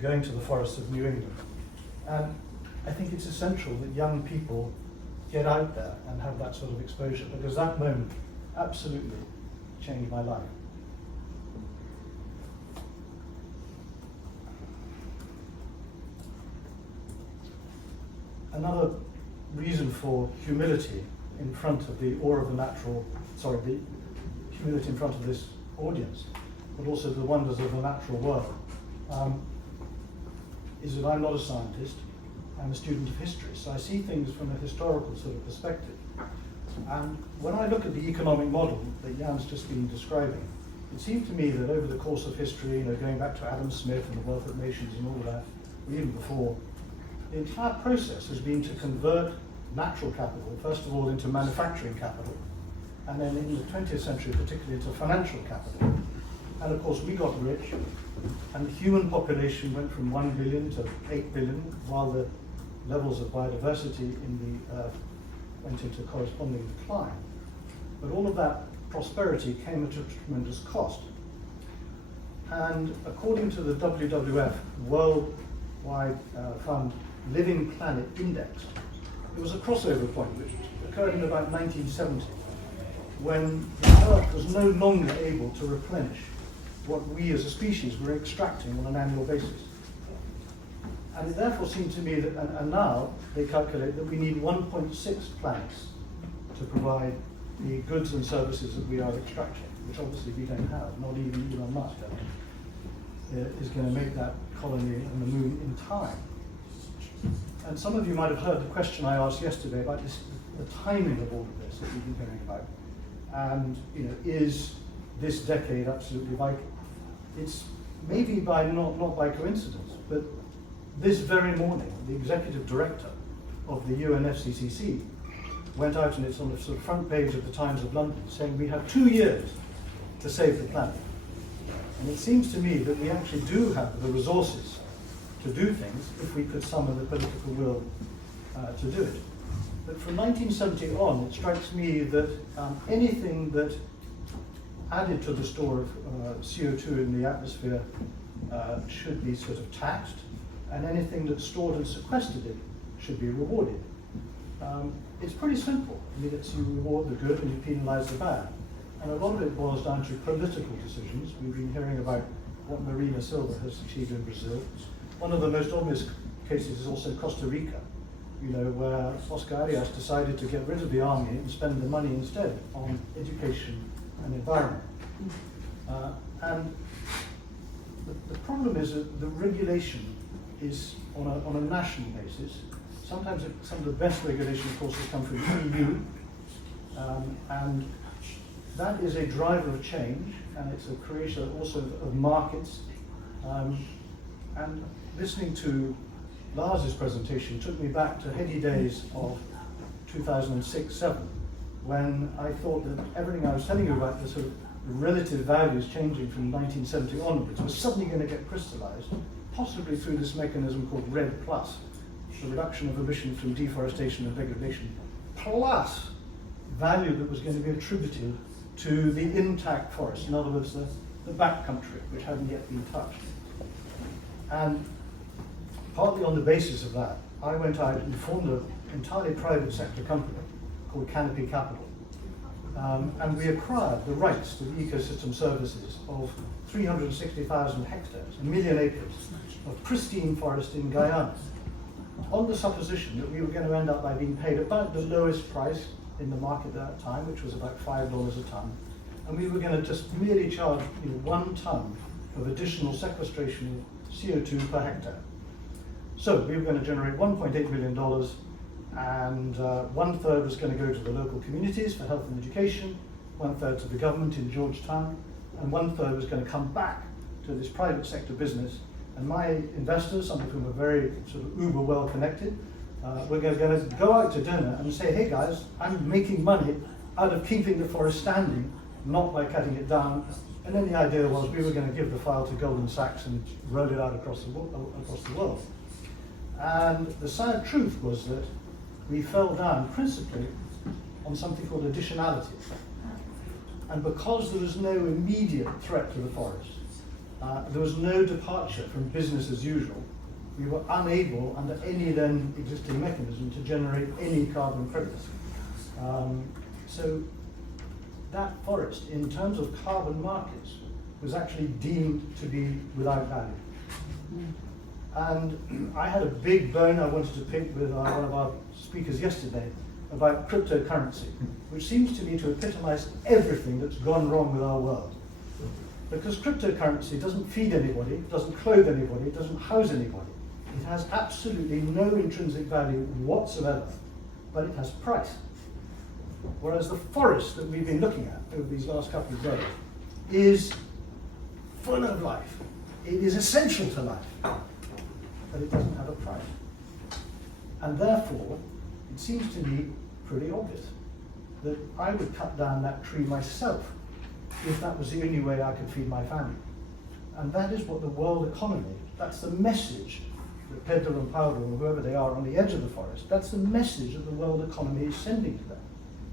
going to the forests of New England. And I think it's essential that young people get out there and have that sort of exposure, because that moment absolutely changed my life. Another reason for humility in front of the awe of the natural, the humility in front of this audience, but also the wonders of the natural world, is that I'm not a scientist, I'm a student of history, so I see things from a historical sort of perspective. And when I look at the economic model that Jan's just been describing, it seems to me that over the course of history, you know, going back to Adam Smith and the Wealth of Nations and all that, even before, the entire process has been to convert natural capital, first of all, into manufacturing capital, and then in the 20th century, particularly into financial capital. And of course, we got rich, and the human population went from 1 billion to 8 billion, while the levels of biodiversity in the earth went into corresponding decline. But all of that prosperity came at a tremendous cost. And according to the WWF Worldwide Fund Living Planet Index, it was a crossover point which occurred in about 1970, when the Earth was no longer able to replenish what we as a species were extracting on an annual basis. And it therefore seemed to me that, and now they calculate that we need 1.6 planets to provide the goods and services that we are extracting, which obviously we don't have, not even Elon Musk is going to make that colony on the moon in time. And some of you might have heard the question I asked yesterday about this, the timing of all of this that we've been hearing about. And you know, is this decade absolutely vital? It's maybe by not by coincidence, but this very morning, the executive director of the UNFCCC went out, and it's on the sort of front page of the Times of London, saying we have 2 years to save the planet. And it seems to me that we actually do have the resources to do things if we could summon the political will to do it. But from 1970 on, it strikes me that anything that added to the store of CO2 in the atmosphere should be sort of taxed, and anything that stored and sequestered it should be rewarded. It's pretty simple. I mean, it's you reward the good and you penalize the bad. And a lot of it boils down to political decisions. We've been hearing about what Marina Silva has achieved in Brazil. One of the most obvious cases is also Costa Rica, you know, where Oscar Arias decided to get rid of the army and spend the money instead on education and environment. And the problem is that the regulation is on a national basis. Sometimes some of the best regulation, of course, has come from the EU, and that is a driver of change, and it's a creation also of markets. And listening to Lars's presentation took me back to heady days of 2006-7, when I thought that everything I was telling you about the sort of relative values changing from 1970 onwards was suddenly going to get crystallized, possibly through this mechanism called RED+, the reduction of emissions from deforestation and degradation, plus value that was going to be attributed to the intact forest, in other words, the backcountry, which hadn't yet been touched. And partly on the basis of that, I went out and formed an entirely private sector company called Canopy Capital. And we acquired the rights to the ecosystem services of 360,000 hectares, 1 million acres of pristine forest in Guyana, on the supposition that we were going to end up by being paid about the lowest price in the market at that time, which was about $5 a ton. And we were going to just merely charge 1 ton of additional sequestration of CO2 per hectare. So we were going to generate $1.8 million, and 1/3 was going to go to the local communities for health and education, 1/3 to the government in Georgetown, and 1/3 was going to come back to this private sector business. And my investors, some of whom are very sort of uber well connected, we're going to go out to dinner and say, hey guys, I'm making money out of keeping the forest standing, not by cutting it down. And then the idea was we were going to give the file to Goldman Sachs and roll it out across the world. And the sad truth was that we fell down principally on something called additionality. And because there was no immediate threat to the forest, there was no departure from business as usual, we were unable, under any then existing mechanism, to generate any carbon credits. So that forest, in terms of carbon markets, was actually deemed to be without value. And I had a big bone I wanted to pick with one of our speakers yesterday about cryptocurrency, which seems to me to epitomize everything that's gone wrong with our world. Because cryptocurrency doesn't feed anybody, doesn't clothe anybody, doesn't house anybody. It has absolutely no intrinsic value whatsoever, but it has price. Whereas the forest that we've been looking at over these last couple of days is full of life. It is essential to life, but it doesn't have a price. And therefore, it seems to me pretty obvious that I would cut down that tree myself if that was the only way I could feed my family. And that is what the world economy, that's the message that Pedro and Paulo, or whoever they are on the edge of the forest, that's the message that the world economy is sending to them,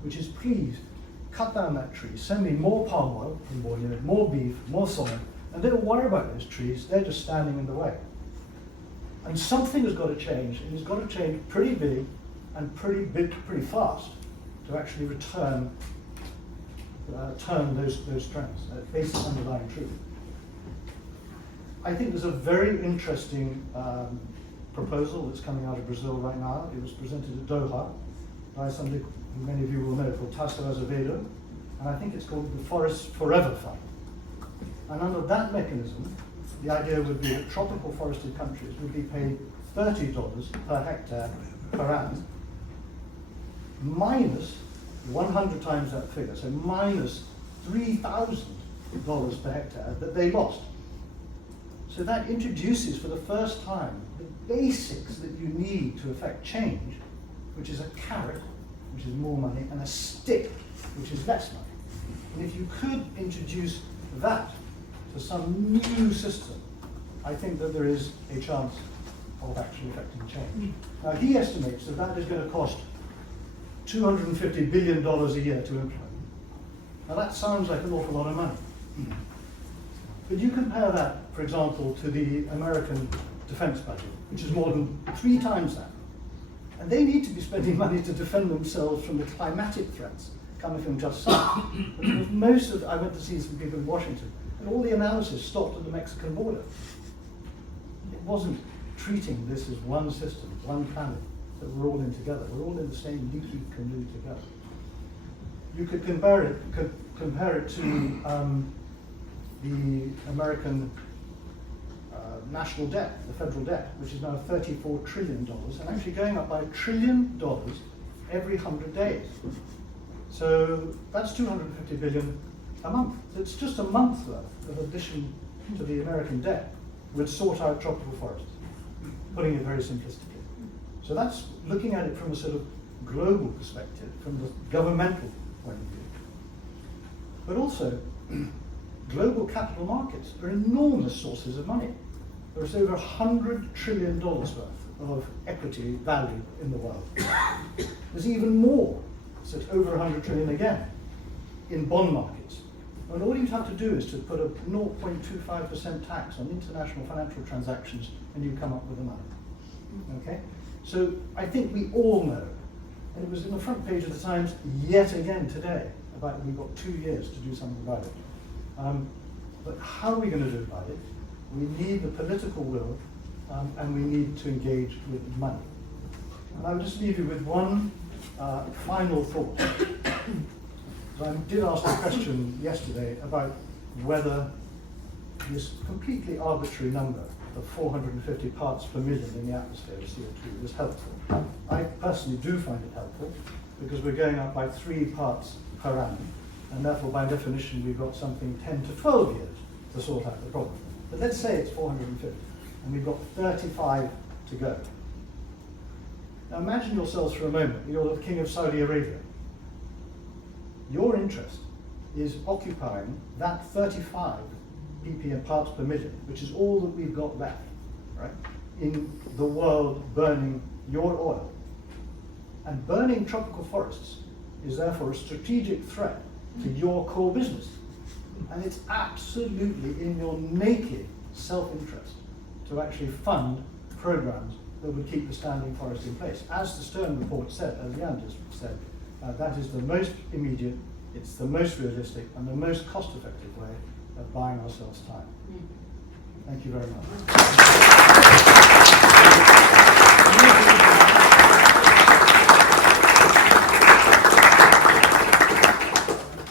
which is, please, cut down that tree, send me more palm oil from Boillot, more beef, more soy, and don't worry about those trees, they're just standing in the way. And something has got to change, and it's got to change pretty big and pretty fast to actually turn those trends, basic underlying truth. I think there's a very interesting proposal that's coming out of Brazil right now. It was presented at Doha by somebody who many of you will know called Tasso Azevedo, and I think it's called the Forest Forever Fund. And under that mechanism, the idea would be that tropical forested countries would be paid $30 per hectare per annum, minus 100 times that figure, so minus $3,000 per hectare that they lost. So that introduces for the first time the basics that you need to effect change, which is a carrot, which is more money, and a stick, which is less money. And if you could introduce that to some new system, I think that there is a chance of actually effecting change. Now, he estimates that that is going to cost $250 billion a year to implement. Now, that sounds like an awful lot of money. But you compare that, for example, to the American defense budget, which is more than 3 times that. And they need to be spending money to defend themselves from the climatic threats coming from just south. But I went to see some people in Washington, and all the analysis stopped at the Mexican border. It wasn't treating this as one system, one planet, that we're all in together. We're all in the same leaky canoe together. You could compare it to the American national debt, the federal debt, which is now $34 trillion, and actually going up by $1 trillion every 100 days. So that's 250 billion a month. So it's just a month's worth of addition to the American debt would sort out tropical forests, putting it very simplistically. So that's looking at it from a sort of global perspective, from the governmental point of view. But also, global capital markets are enormous sources of money. There's over $100 trillion worth of equity value in the world. There's even more, so it's over 100 trillion again, in bond markets. And all you have to do is to put a 0.25% tax on international financial transactions and you come up with the money. Okay? So I think we all know, and it was in the front page of the Times yet again today, about we've got 2 years to do something about it. But how are we going to do about it? We need the political will, and we need to engage with money. And I will just leave you with one final thought. So I did ask a question yesterday about whether this completely arbitrary number of 450 parts per million in the atmosphere of CO2 is helpful. I personally do find it helpful because we're going up by 3 parts per annum, and therefore by definition we've got something 10 to 12 years to sort out the problem. But let's say it's 450, and we've got 35 to go. Now imagine yourselves for a moment, you're the king of Saudi Arabia. Your interest is occupying that 35 ppm parts per million, which is all that we've got left, right, in the world burning your oil. And burning tropical forests is therefore a strategic threat to your core business. And it's absolutely in your naked self-interest to actually fund programs that would keep the standing forest in place. As the Stern report said, as Jan just said, that is the most immediate, it's the most realistic, and the most cost-effective way of buying ourselves time. Thank you very much.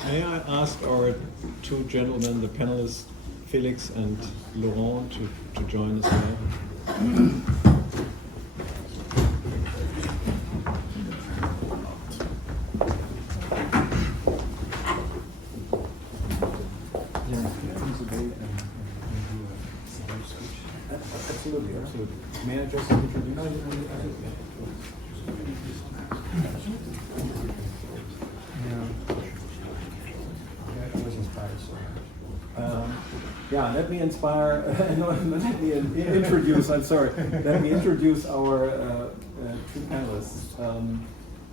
May I ask our 2 gentlemen, the panelists, Felix and Laurent, to join us now? Absolutely. May I just introduce you? Let me inspire, let me introduce, I'm sorry, let me introduce our 2 panelists.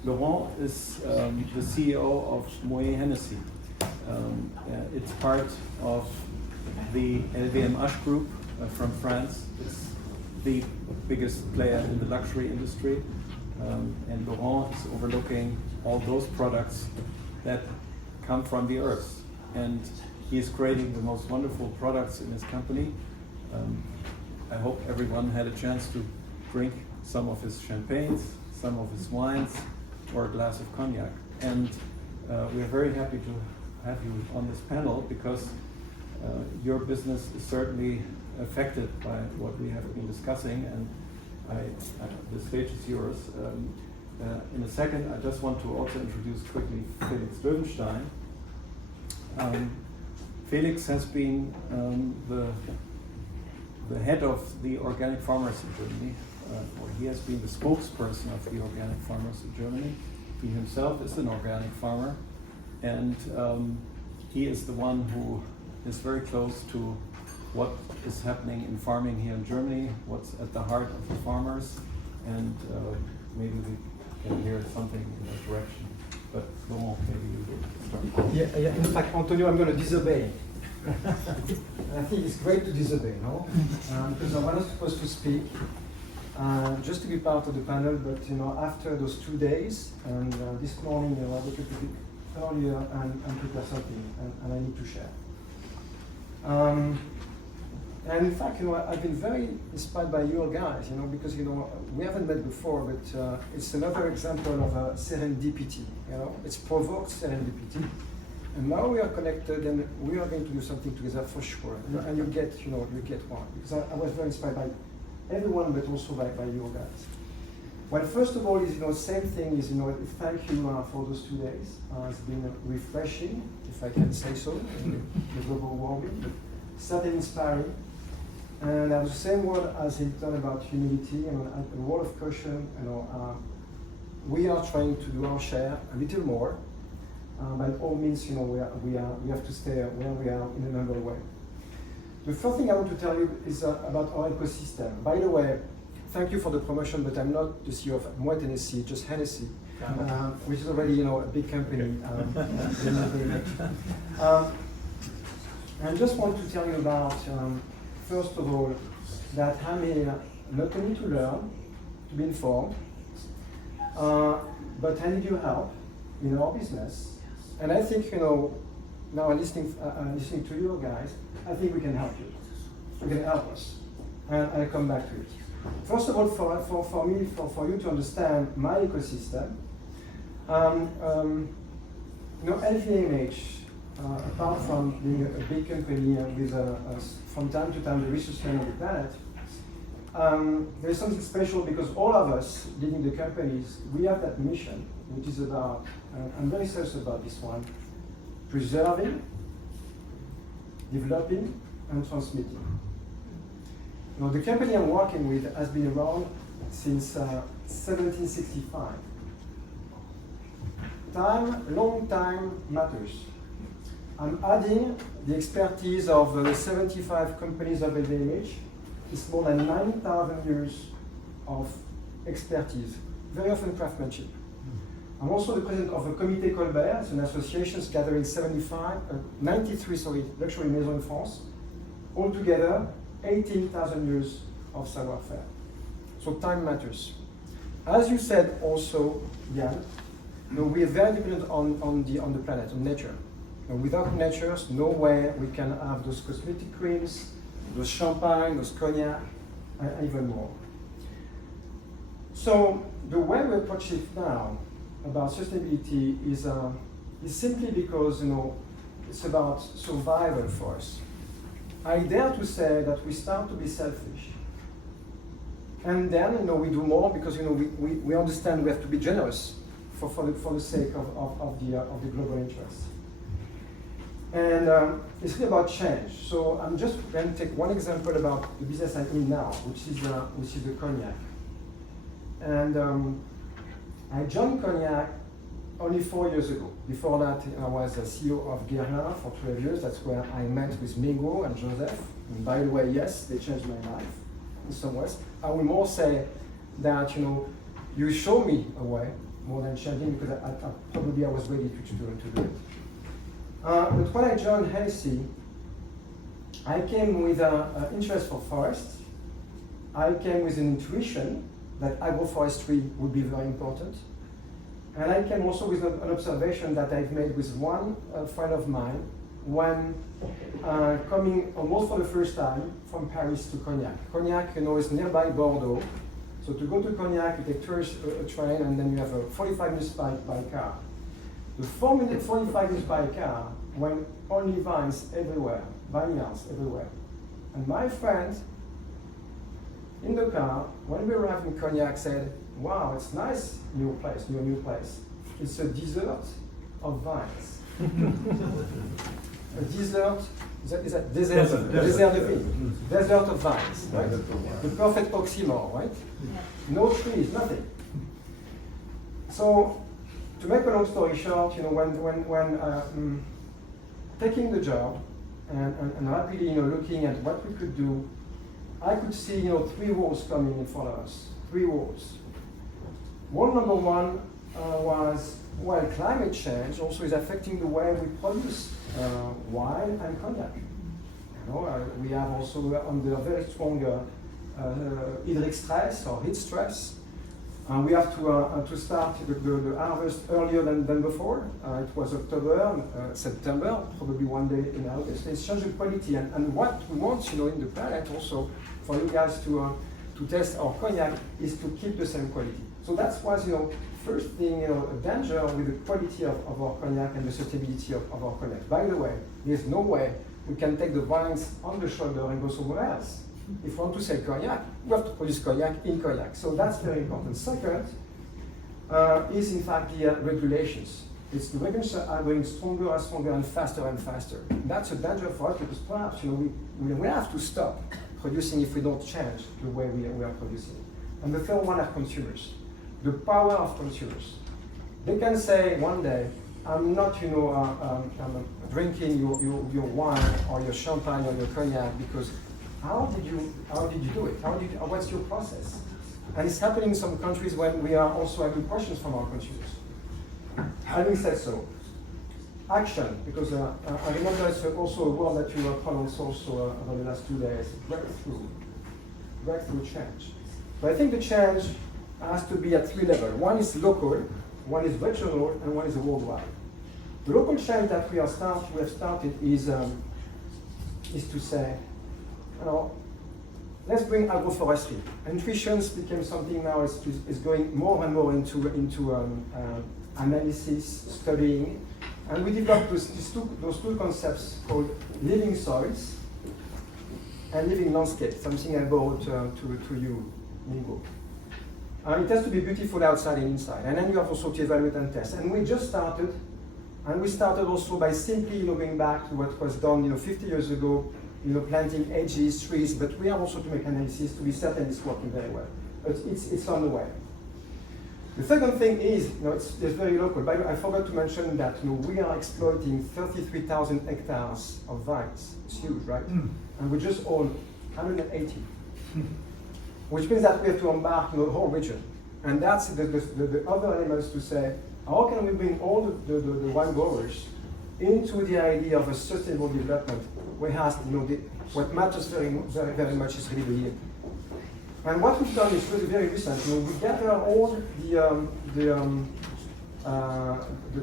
Laurent is the CEO of Moet Hennessy. It's part of the LVMH group from France. It's the biggest player in the luxury industry. And Laurent is overlooking all those products that come from the earth. And he is creating the most wonderful products in his company. I hope everyone had a chance to drink some of his champagnes, some of his wines, or a glass of cognac. And we are very happy to have you on this panel because your business is certainly affected by what we have been discussing, and the stage is yours. In a second, I just want to also introduce quickly Felix Löwenstein. Felix has been the head of the organic farmers in Germany, or he has been the spokesperson of the organic farmers in Germany. He himself is an organic farmer, and he is the one who is very close to what is happening in farming here in Germany, what's at the heart of the farmers, and maybe we can hear something in that direction. But Laurent, maybe you will start. Yeah. In fact, Antonio, I'm going to disobey. I think it's great to disobey, no? Because I wasn't supposed to speak, just to be part of the panel. But after those 2 days, and this morning I was able to be earlier and prepare something, and I need to share. And in fact, I've been very inspired by you guys, because we haven't met before, but it's another example of serendipity. It's provoked serendipity, And now we are connected, and we are going to do something together for sure. And you get one. Because I was very inspired by everyone, but also by you guys. Well, first of all, same thing is, thank you for those 2 days. It's been refreshing, if I can say so, in the global warming, but certainly inspiring. And the same word as Hylton about humility, a word of caution. We are trying to do our share a little more. By all means, we have to stay where we are in a number of ways. The first thing I want to tell you is about our ecosystem. By the way, thank you for the promotion, but I'm not the CEO of Hennessy, just Hennessy, which is already a big company. I just want to tell you about, first of all, that I'm here not only to learn, to be informed, but I need your help in our business. And I think, now listening to you guys, I think we can help you. You can help us. And I'll come back to it. First of all, for me, for you to understand my ecosystem, LVMH, apart from being a big company with from time to time the richest man on the planet, there is something special because all of us leading the companies, we have that mission, which is about, I'm very serious about this one, preserving, developing, and transmitting. The company I'm working with has been around since 1765. Long time matters. I'm adding the expertise of the 75 companies of LVMH. It's more than 9,000 years of expertise, very often craftsmanship. I'm also the president of a Comité Colbert, it's an association gathering 93 luxury maisons in France. Altogether, 18,000 years of savoir-faire. So time matters. As you said also, Jan, we are very dependent on the planet, on nature. And without nature, no way we can have those cosmetic creams, those champagne, those cognac, and even more. So the way we approach it now about sustainability is simply because it's about survival for us. I dare to say that we start to be selfish. And then we do more because we understand we have to be generous for the sake of the global interest. And it's really about change. So I'm just going to take one example about the business I'm in now, which is the cognac. And I joined cognac only 4 years ago. Before that, I was a CEO of Guerlain for 12 years. That's where I met with Mingo and Joseph. And by the way, yes, they changed my life in some ways. I will more say that you show me a way more than changing because I was ready to do it. But when I joined Hennessy, I came with an interest for forests. I came with an intuition that agroforestry would be very important. And I came also with an observation that I've made with one friend of mine when coming almost for the first time from Paris to Cognac. Cognac, is nearby Bordeaux. So to go to Cognac, you take a train and then you have a 45 minutes by car. The 45 minutes by car when only vines everywhere, vineyards everywhere. And my friend in the car, when we arrived in Cognac, said, "Wow, it's nice, new place. It's a desert of vines." A desert, is that desert de vie, desert of vines, right? The perfect oxymoron, right? No trees, nothing. So, to make a long story short, when taking the job and rapidly looking at what we could do, I could see 3 walls coming in front of us. 3 walls. Wall number 1 was climate change also is affecting the way we produce wine and cognac. We have also under very strong hydric stress or heat stress. We have to start the harvest earlier than before. It was October, September, probably one day in August. It's changing quality, and what we want, in the planet also, for you guys to test our cognac is to keep the same quality. So that was, first thing, a danger with the quality of our cognac and the sustainability of our cognac. By the way, there's no way we can take the vines on the shoulder and go somewhere else. If we want to sell cognac, we have to produce cognac in cognac. So that's very important. Second is in fact the regulations. It's the regulations are going stronger and stronger and faster and faster. That's a danger for us because perhaps we have to stop producing if we don't change the way we are producing. And the third one are consumers. The power of consumers. They can say one day, I'm not, I'm drinking your wine or your champagne or your cognac because how did you do it? What's your process? And it's happening in some countries when we are also having questions from our consumers. Having said so, action, because I remember it's also a word that you have pronounced also over the last 2 days, breakthrough change. But I think the change has to be at 3 levels. One is local, one is regional, and one is worldwide. The local change that we have started is to say, let's bring agroforestry. Nutrition became something now is going more and more into analysis, studying, and we developed those two concepts called living soils and living landscape, something I brought to you in the book. It has to be beautiful outside and inside, and then you have also to evaluate and test. And we just started, and we started also by simply going back to what was done 50 years ago, planting hedges, trees, but we have also to make analysis to be certain it's working very well. But it's on the way. The second thing is, it's very local. But I forgot to mention that we are exploiting 33,000 hectares of vines. It's huge, right? And we just own 180, which means that we have to embark the whole region. And that's the other elements to say, how can we bring all the wine growers into the idea of a sustainable development, whereas what matters very very much is really the yield. And what we've done is really very recent. We gather all the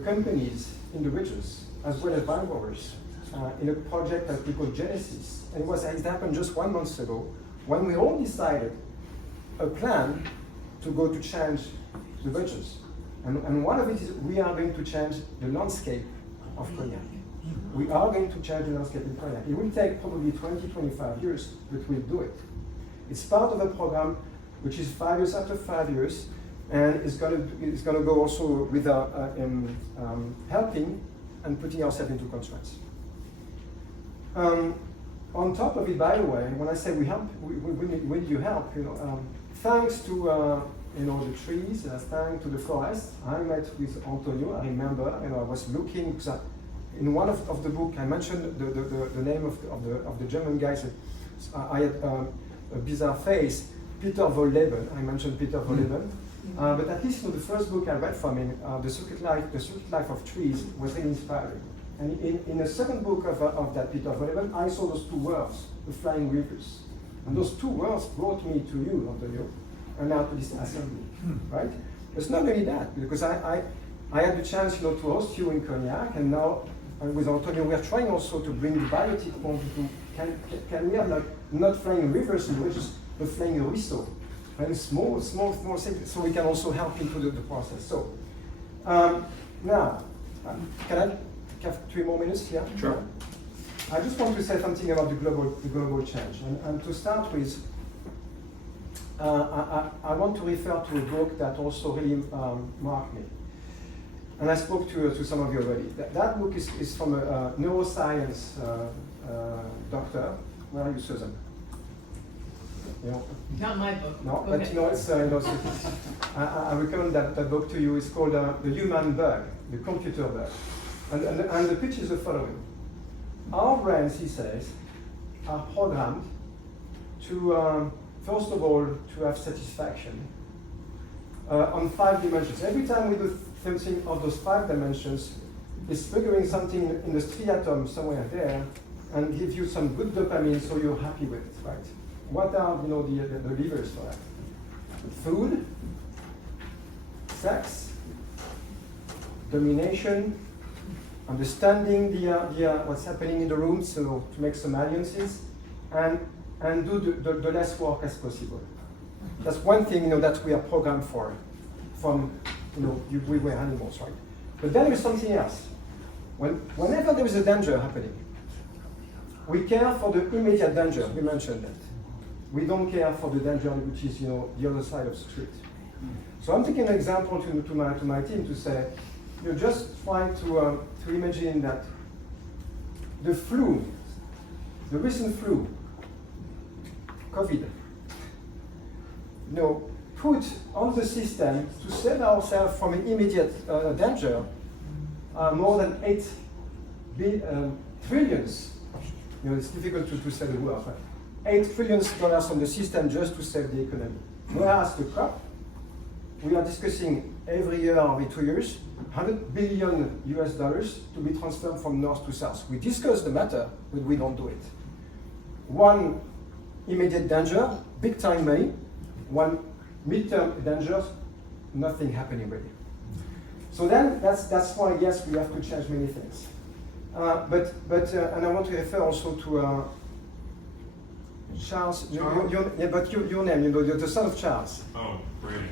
companies in the regions as well as vine growers in a project that we call Genesis. And it happened just 1 month ago when we all decided a plan to go to change the regions. And one of it is we are going to change the landscape of cognac. We are going to change the landscape in cognac. It will take probably 20-25 years, but we'll do it. It's part of a program which is 5 years after 5 years, and it's going to go also with helping and putting ourselves into constraints. On top of it, by the way, when I say we help, we need your help. Thanks to the trees, thanks to the forest. I met with Antonio. I remember, I was looking because in one of the book I mentioned the name of the German guys. I had a bizarre face, Peter Volleben. I mentioned Peter Volleben, but at least the first book I read from him, the Circuit Life of Trees, was really inspiring. And in the second book of that Peter Volleben, I saw those 2 words, the flying rivers, and those 2 words brought me to you, Antonio, and now to this assembly, right? It's not only that, because I had the chance, to host you in Cognac, and now with Antonio, we are trying also to bring the biotic point to can we have not flying rivers in which but flying ruisseau, and small things, so we can also help into the process. So now, can I have 3 more minutes here? Sure. I just want to say something about the global change, and to start with, I want to refer to a book that also really marked me. And I spoke to some of you already. That book is from a neuroscience doctor. Where are you, Susan? Not my book. No, okay. but it's I recommend that book to you. It's called The Human Bug, the Computer Bug. And the pitch is the following. Our brains, he says, are programmed to, first of all, to have satisfaction on 5 dimensions. Every time we do something of those 5 dimensions, it's triggering something in the striatum somewhere there and gives you some good dopamine so you're happy with it, right? What are the levers for that? Food, sex, domination, understanding what's happening in the room, so to make some alliances, and do the less work as possible. That's one thing that we are programmed for, from we were animals, right? But then there is something else. Whenever there is a danger happening, we care for the immediate danger. We mentioned that. We don't care for the danger which is, the other side of the street. So I'm taking an example to my team to say, just try to imagine that the flu, the recent flu, COVID, put on the system to save ourselves from an immediate danger more than 8 trillions. It's difficult to say the word, but $8 trillion from the system just to save the economy. Whereas the crop, we are discussing every year, every 2 years, $100 billion to be transferred from north to south. We discuss the matter, but we don't do it. One immediate danger, big time money. One midterm danger, nothing happening really. So then that's why, yes, we have to change many things. And I want to refer also to Charles. Your name, the son of Charles. Oh, Brady.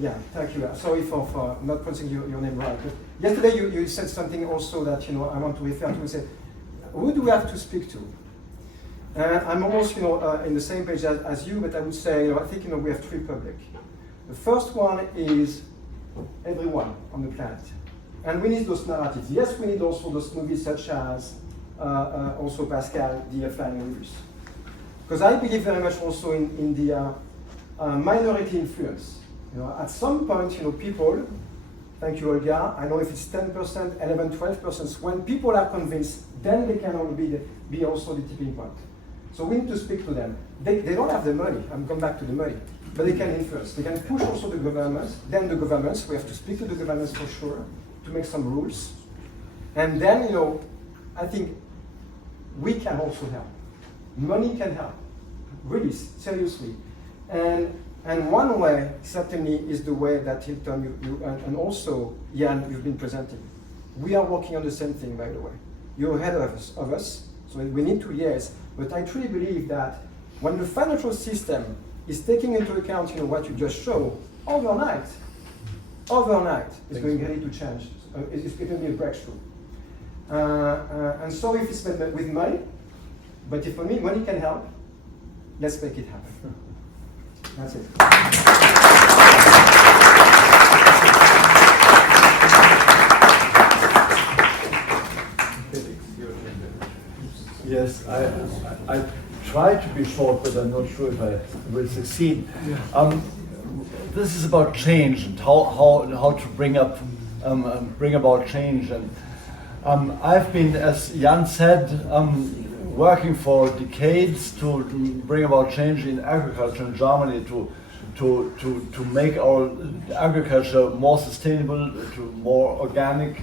Yeah, thank you. Sorry for not pronouncing your name right. But yesterday you said something also that I want to refer to and say, who do we have to speak to? I'm almost in the same page as you, but I would say I think we have 3 public. The first one is everyone on the planet, and we need those narratives. Yes, we need also those movies such as also Pascal, the Flying Rivers, because I believe very much also in the minority influence. At some point, people. Thank you, Olga. I know if it's 10%, 11, 12%. When people are convinced, then they can only be also the tipping point. So we need to speak to them. They don't have the money. I'm going back to the money, but they can influence. They can push also the governments. Then the governments, we have to speak to the governments for sure to make some rules. And then, I think we can also help. Money can help, really, seriously. And one way, certainly, is the way that Hylton, you and also Jan, you've been presenting. We are working on the same thing, by the way. You're ahead of us, so we need 2 years. But I truly believe that when the financial system is taking into account, what you just showed, overnight, it's going really to change. It's going to be a breakthrough. And so if it's with money, but if money can help, let's make it happen. That's it. Yes, I try to be short, but I'm not sure if I will succeed. This is about change and how to bring about change. And I've been, as Jan said, working for decades to bring about change in agriculture in Germany, to make our agriculture more sustainable, to more organic,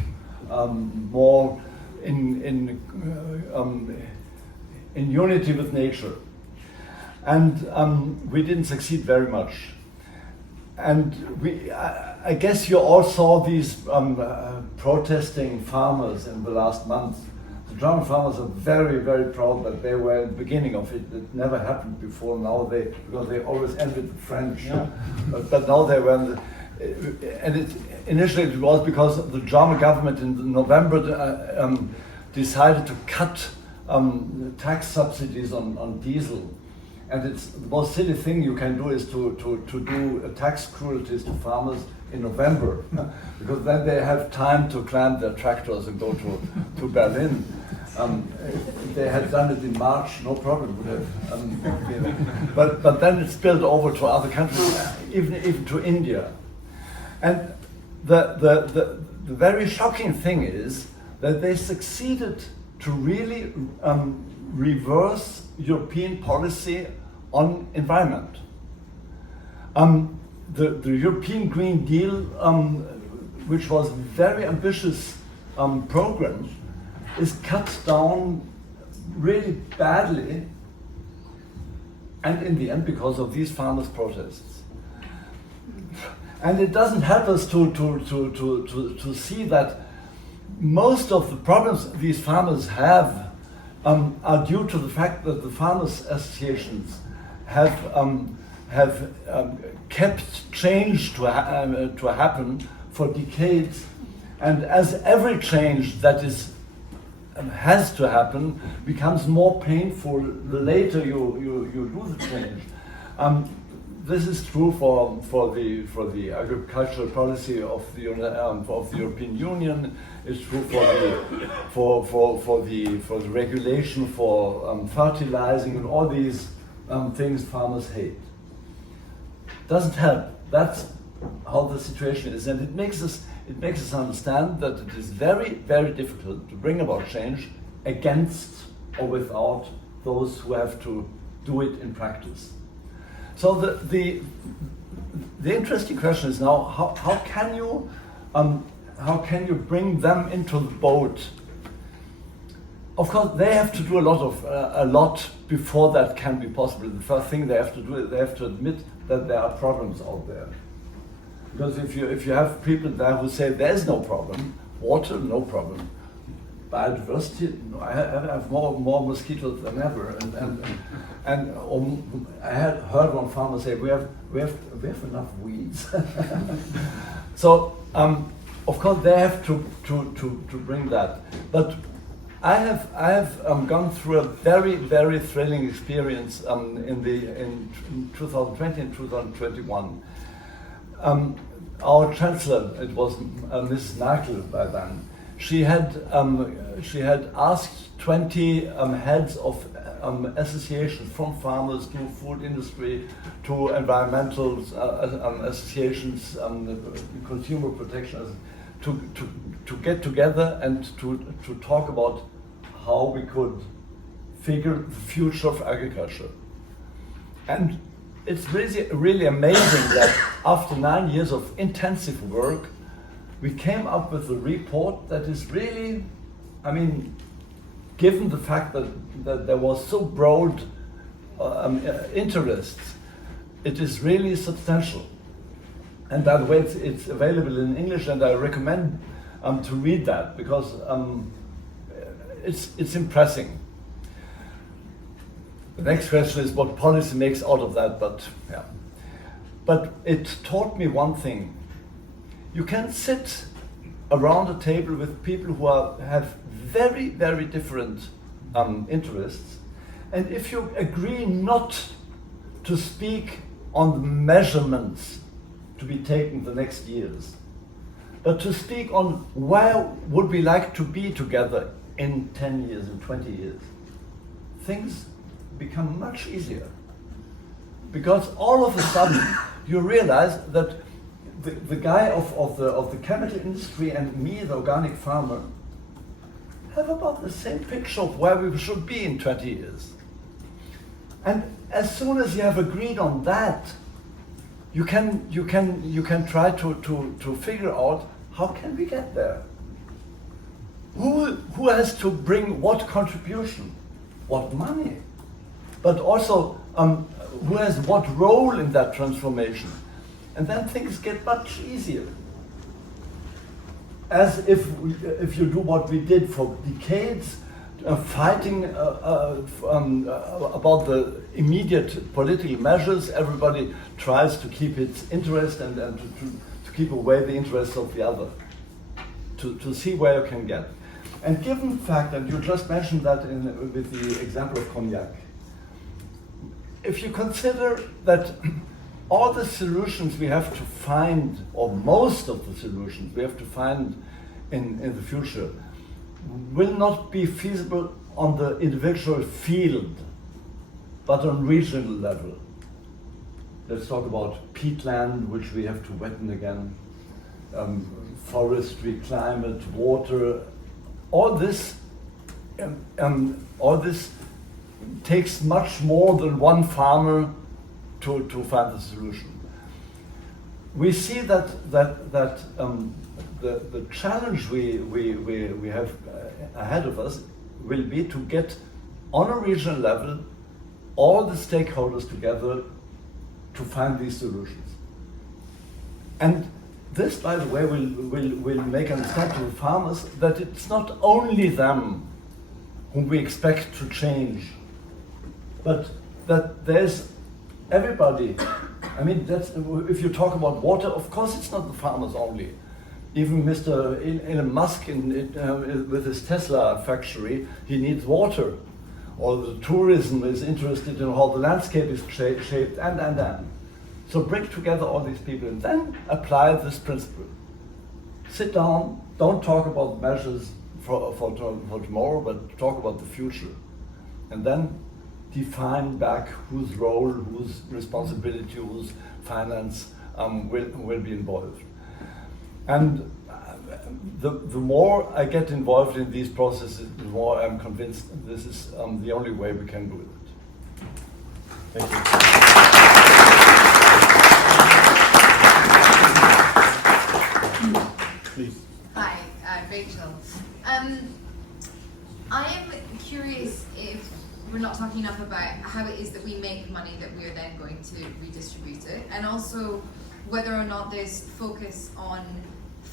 more in unity with nature. And we didn't succeed very much. And I guess you all saw these protesting farmers in the last month. The German farmers are very, very proud that they were at the beginning of it. It never happened before. Now because they always ended the French. Yeah. But now they were initially it was because the German government in November decided to cut tax subsidies on diesel. And it's the most silly thing you can do is to do tax cruelties to farmers in November, because then they have time to climb their tractors and go to Berlin. If they had done it in March, no problem would have. But then it spilled over to other countries, even to India. And the very shocking thing is that they succeeded to really reverse European policy on environment. The European Green Deal, which was a very ambitious program, is cut down really badly, and in the end because of these farmers' protests. And it doesn't help us to see that most of the problems these farmers have are due to the fact that the farmers' associations have kept change to happen for decades, and as every change that is has to happen becomes more painful the later you do the change. This is true for the agricultural policy of the European Union. It's true for the regulation for fertilizing and all these things farmers hate. Doesn't help. That's how the situation is, and it makes us understand that it is very, very difficult to bring about change against or without those who have to do it in practice. So the interesting question is now how can you bring them into the boat? Of course, they have to do a lot before that can be possible. The first thing they have to do is they have to admit that there are problems out there. Because if you have people there who say there is no problem, water, no problem, biodiversity, no, I have more mosquitoes than ever, and I had heard one farmer say we have enough weeds. So of course they have to bring that, but I have gone through a very, very thrilling experience in 2020 and 2021. Our chancellor, it was Ms. Merkel by then, she had asked 20 heads of associations, from farmers to food industry to environmental associations, consumer protection, to get together and to talk about how we could figure the future of agriculture. And it's really amazing that after 9 years of intensive work, we came up with a report that is really, I mean, given the fact that there was so broad interest, it is really substantial. And by the way, it's available in English, and I recommend to read that because it's impressing. The next question is what policy makes out of that, but yeah. But it taught me one thing. You can sit around a table with people who have very, very different interests, and if you agree not to speak on the measurements to be taken the next years, but to speak on where would we like to be together in 10 years, in 20 years, things become much easier. Because all of a sudden you realize that the guy of the chemical industry and me, the organic farmer, have about the same picture of where we should be in 20 years. And as soon as you have agreed on that, you can try to figure out how can we get there. Who has to bring what contribution, what money, but also who has what role in that transformation. And then things get much easier. As if you do what we did for decades, fighting about the immediate political measures, everybody tries to keep its interest and to keep away the interests of the other, to see where you can get. And given the fact, and you just mentioned that with the example of cognac, if you consider that all the solutions we have to find, or most of the solutions we have to find in the future, will not be feasible on the individual field, but on regional level. Let's talk about peatland, which we have to wetten again, forestry, climate, water. All this takes much more than one farmer to find the solution. We see that the challenge we have ahead of us will be to get on a regional level all the stakeholders together to find these solutions. And this, by the way, will make understand to the farmers that it's not only them whom we expect to change, but that there's everybody. I mean, that's, if you talk about water, of course it's not the farmers only. Even Mr. Elon Musk with his Tesla factory, he needs water. Or the tourism is interested in how the landscape is shaped, and. So bring together all these people and then apply this principle. Sit down, don't talk about measures for tomorrow, but talk about the future. And then define back whose role, whose responsibility, whose finance will be involved. And the more I get involved in these processes, the more I'm convinced this is the only way we can do it. Thank you. Please. Hi, Rachel. I am curious if we're not talking enough about how it is that we make money that we are then going to redistribute it, and also whether or not this focus on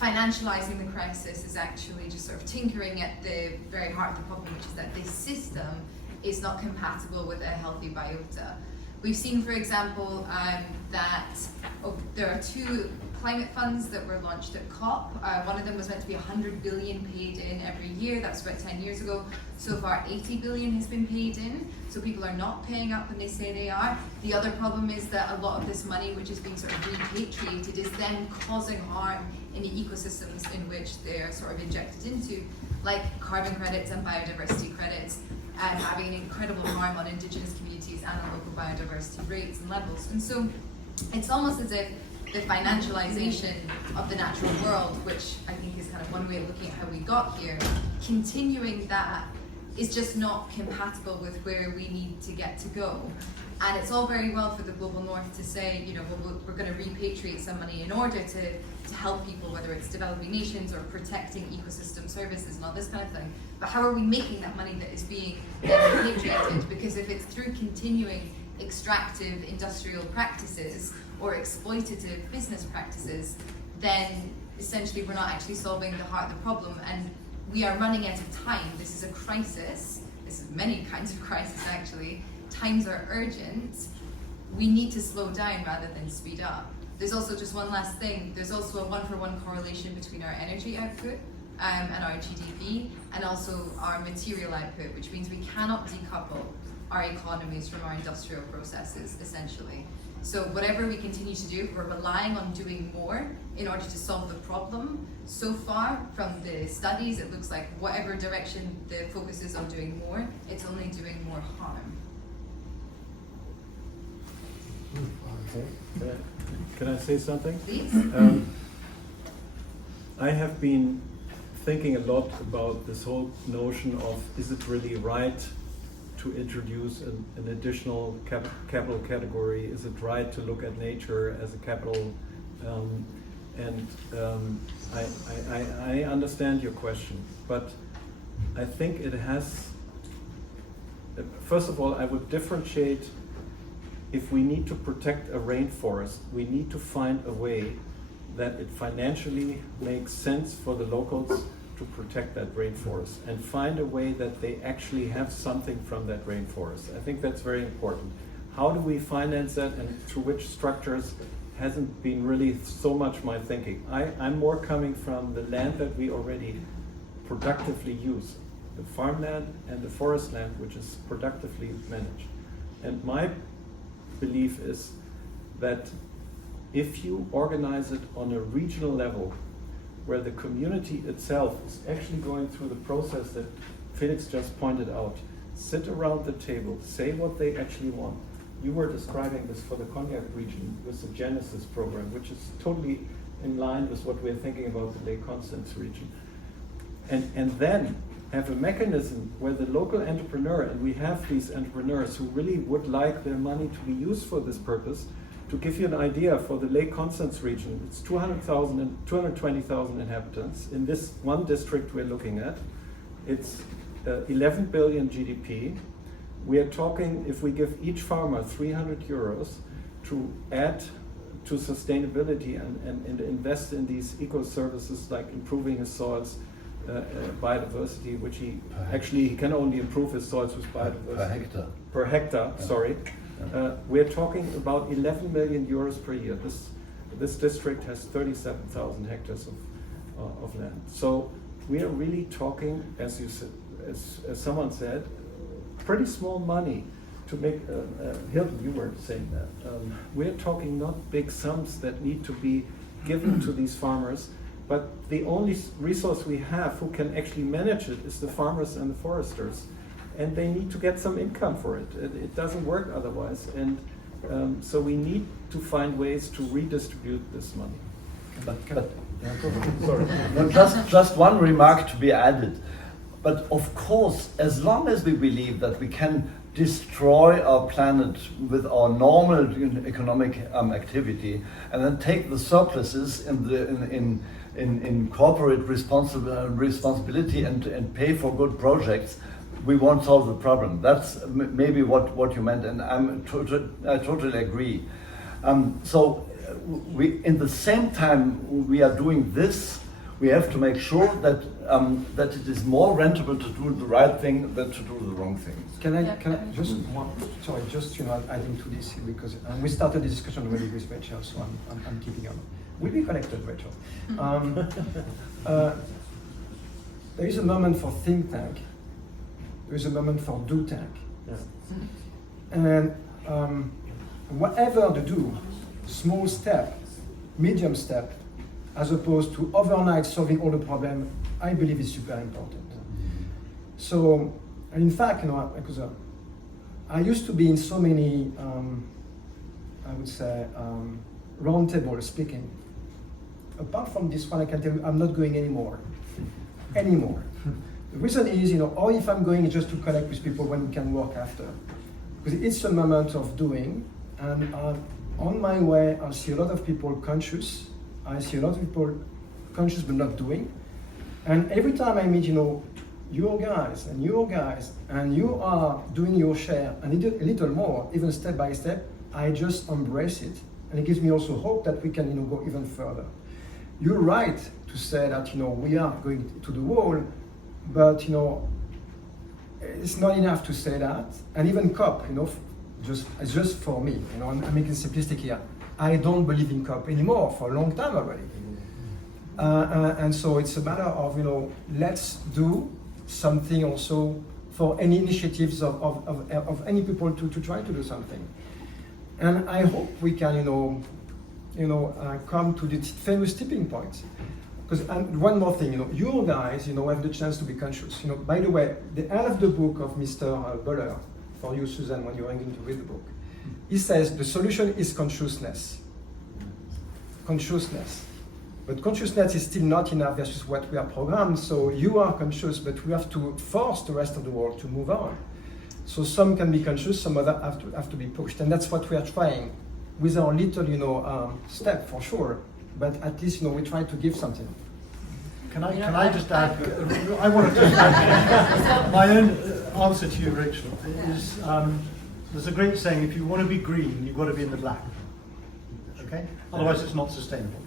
financializing the crisis is actually just sort of tinkering at the very heart of the problem, which is that this system is not compatible with a healthy biota. We've seen, for example, that there are 2 climate funds that were launched at COP. One of them was meant to be 100 billion paid in every year. That was about 10 years ago. So far, 80 billion has been paid in. So people are not paying up when they say they are. The other problem is that a lot of this money, which is being sort of repatriated, is then causing harm in the ecosystems in which they're sort of injected into, like carbon credits and biodiversity credits, and having an incredible harm on indigenous communities and on local biodiversity rates and levels. And so it's almost as if the financialization of the natural world, which I think is kind of one way of looking at how we got here, continuing that is just not compatible with where we need to get to go. And it's all very well for the global north to say, you know, well, we're going to repatriate some money in order to help people, whether it's developing nations or protecting ecosystem services and all this kind of thing. But how are we making that money that is being repatriated? Because if it's through continuing extractive industrial practices or exploitative business practices, then essentially we're not actually solving the heart of the problem, and we are running out of time. This is a crisis. This is many kinds of crisis actually. Times are urgent. We need to slow down rather than speed up. There's also just one last thing. There's also a one-for-one correlation between our energy output and our GDP, and also our material output, which means we cannot decouple our economies from our industrial processes, essentially. So whatever we continue to do, we're relying on doing more in order to solve the problem. So far, from the studies, it looks like whatever direction the focus is on doing more, it's only doing more harm. Okay. Can I say something? Please. I have been thinking a lot about this whole notion of, is it really right to introduce an additional capital category? Is it right to look at nature as a capital? I understand your question, but I think it has, first of all, I would differentiate. If we need to protect a rainforest, we need to find a way that it financially makes sense for the locals to protect that rainforest, and find a way that they actually have something from that rainforest. I think that's very important. How do we finance that, and through which structures hasn't been really so much my thinking. I'm more coming from the land that we already productively use, the farmland and the forest land, which is productively managed. And my belief is that if you organize it on a regional level, where the community itself is actually going through the process that Felix just pointed out, sit around the table, say what they actually want. You were describing this for the Cognac region with the Genesis program, which is totally in line with what we're thinking about the Lake Constance region. And then have a mechanism where the local entrepreneur, and we have these entrepreneurs who really would like their money to be used for this purpose. To give you an idea, for the Lake Constance region, it's 200,000 and 220,000 inhabitants. In this one district we're looking at, it's 11 billion GDP. We are talking, if we give each farmer 300 euros to add to sustainability and invest in these eco-services like improving his soils, biodiversity, which he can only improve his soils with biodiversity. Per hectare, Yeah. sorry. We're talking about 11 million euros per year. This district has 37,000 hectares of land. So we are really talking, as you said, as someone said, pretty small money to make. Hylton, you were saying that. We're talking not big sums that need to be given to these farmers, but the only resource we have who can actually manage it is the farmers and the foresters, and they need to get some income for it. It doesn't work otherwise, and so we need to find ways to redistribute this money. Sorry. No, just one remark to be added. But of course, as long as we believe that we can destroy our planet with our normal economic activity, and then take the surpluses in corporate responsibility and pay for good projects, we won't solve the problem. That's maybe what you meant, and I totally agree. So we, in the same time we are doing this, we have to make sure that that it is more rentable to do the right thing than to do the wrong thing. Can I just adding to this, because we started the discussion already with Rachel, so I'm keeping on. We'll be connected, Rachel. There is a moment for think tank. There is a moment for do tank. And whatever to do, small step, medium step, as opposed to overnight solving all the problem, I believe is super important. So, and in fact, because I used to be in so many, I would say, roundtable speaking. Apart from this one, I can tell you, I'm not going anymore. The reason is, or if I'm going, it's just to connect with people when we can work after. Because it's a moment of doing, and on my way, I see a lot of people conscious. I see a lot of people conscious but not doing. And every time I meet, your guys, and you are doing your share, and a little more, even step by step, I just embrace it. And it gives me also hope that we can, go even further. You're right to say that, we are going to the wall, but, it's not enough to say that. And even COP, it's just for me, I'm making simplistic here. I don't believe in COP anymore for a long time already. And so it's a matter of, let's do something also for any initiatives of any people to try to do something. And I hope we can, come to the famous tipping point. Because one more thing, you guys, have the chance to be conscious. By the way, the end of the book of Mr. Boillot, for you, Susan, when you're going to read the book, he says the solution is consciousness. Consciousness. But consciousness is still not enough versus what we are programmed. So you are conscious, but we have to force the rest of the world to move on. So some can be conscious, some other have to be pushed. And that's what we are trying with our little, step for sure. But at least, we try to give something. Can I just add? I want to just add my own answer to you, Rachel. Is there's a great saying: if you want to be green, you've got to be in the black. Okay? Otherwise, it's not sustainable.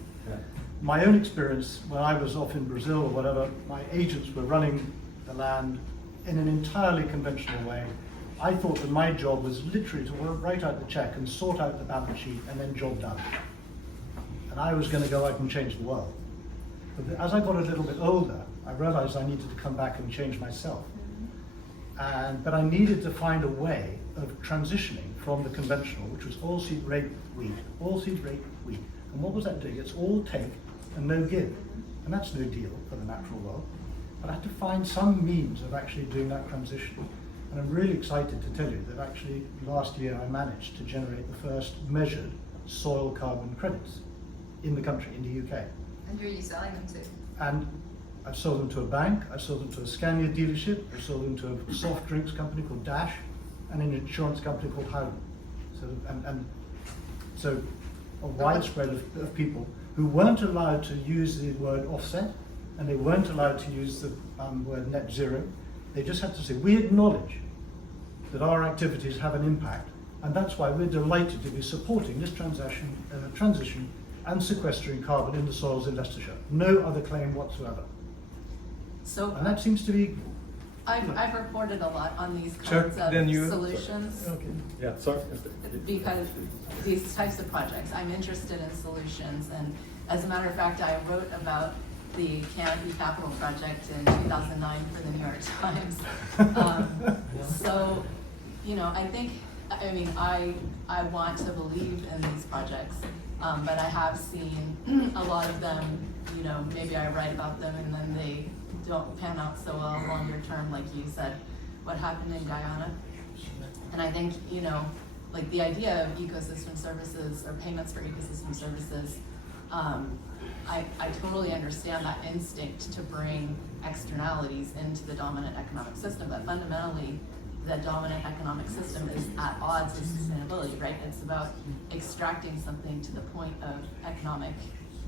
My own experience, when I was off in Brazil or whatever, my agents were running the land in an entirely conventional way. I thought that my job was literally to write out the check and sort out the balance sheet and then job done. And I was going to go out and change the world. But as I got a little bit older, I realized I needed to come back and change myself. But I needed to find a way of transitioning from the conventional, which was all seed, rape, wheat, all seed, rape, wheat. And what was that doing? It's all take and no give. And that's no deal for the natural world. But I had to find some means of actually doing that transition. And I'm really excited to tell you that actually last year I managed to generate the first measured soil carbon credits in the country, in the UK. And who are you selling them to? And I've sold them to a bank, I've sold them to a Scania dealership, I've sold them to a soft drinks company called Dash, and an insurance company called Hylton. So a widespread of people who weren't allowed to use the word offset, and they weren't allowed to use the word net zero. They just had to say, we acknowledge that our activities have an impact, and that's why we're delighted to be supporting this transition and sequestering carbon in the soils in Leicestershire. No other claim whatsoever. So, And that seems to be... I've reported a lot on these kinds of solutions. Okay. Yeah, sorry. Because these types of projects, I'm interested in solutions, and as a matter of fact, I wrote about the Canopy Capital project in 2009 for the New York Times. So, you know, I think, I mean, I want to believe in these projects, but I have seen a lot of them, you know, maybe I write about them and then they don't pan out so well longer term, like you said, what happened in Guyana. And I think, you know, like the idea of ecosystem services or payments for ecosystem services, I totally understand that instinct to bring externalities into the dominant economic system, but fundamentally, the dominant economic system is at odds with sustainability, right? It's about extracting something to the point of economic